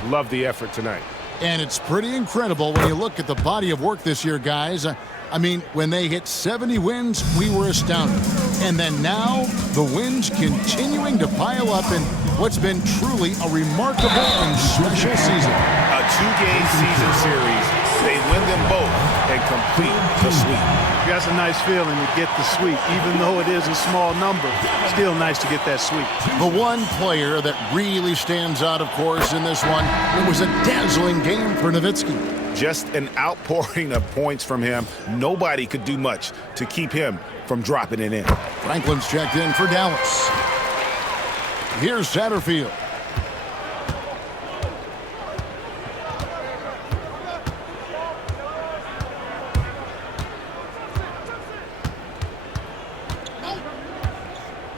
Love the effort tonight. And it's pretty incredible when you look at the body of work this year, guys. I mean, when they hit 70 wins, we were astounded. And then now, the wins continuing to pile up in what's been truly a remarkable and special season. A 2-game season series. They win them both and complete the sweep. That's a nice feeling to get the sweep. Even though it is a small number, still nice to get that sweep. The one player that really stands out, of course, in this one, it was a dazzling game for Nowitzki. Just an outpouring of points from him. Nobody could do much to keep him from dropping it in. Franklin's checked in for Dallas. Here's Satterfield.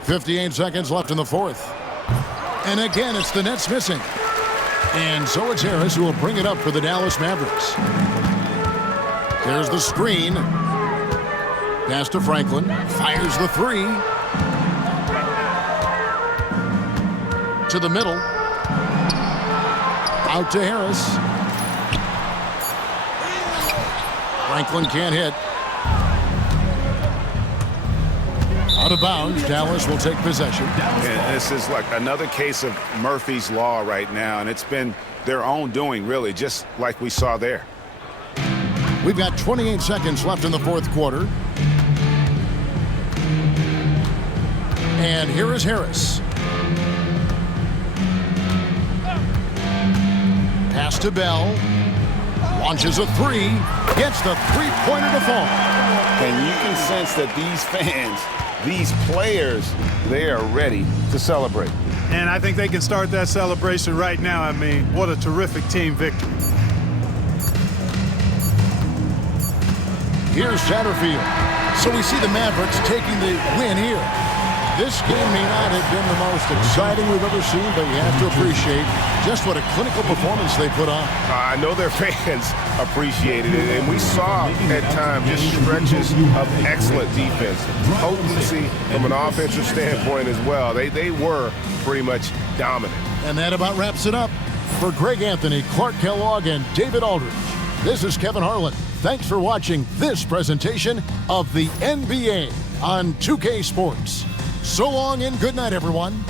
.58 seconds left in the fourth. And again, it's the Nets missing. And so it's Harris who will bring it up for the Dallas Mavericks. There's the screen. Pass to Franklin. Fires the 3. To the middle. Out to Harris. Franklin can't hit. Out of bounds. Dallas will take possession. And this is like another case of Murphy's Law right now, and it's been their own doing, really, just like we saw there. We've got 28 seconds left in the fourth quarter. And here is Harris. Pass to Bell. Launches a 3. Gets the three-pointer to fall. And you can sense that these fans, these players, they are ready to celebrate. And I think they can start that celebration right now. I mean, what a terrific team victory. Here's Satterfield. So we see the Mavericks taking the win here. This game may not have been the most exciting we've ever seen, but you have to appreciate just what a clinical performance they put on. I know their fans appreciated it, and we saw at times just stretches of excellent defense, potency from an offensive standpoint as well. They were pretty much dominant. And that about wraps it up. For Greg Anthony, Clark Kellogg, and David Aldridge, this is Kevin Harlan. Thanks for watching this presentation of the NBA on 2K Sports. So long and good night, everyone.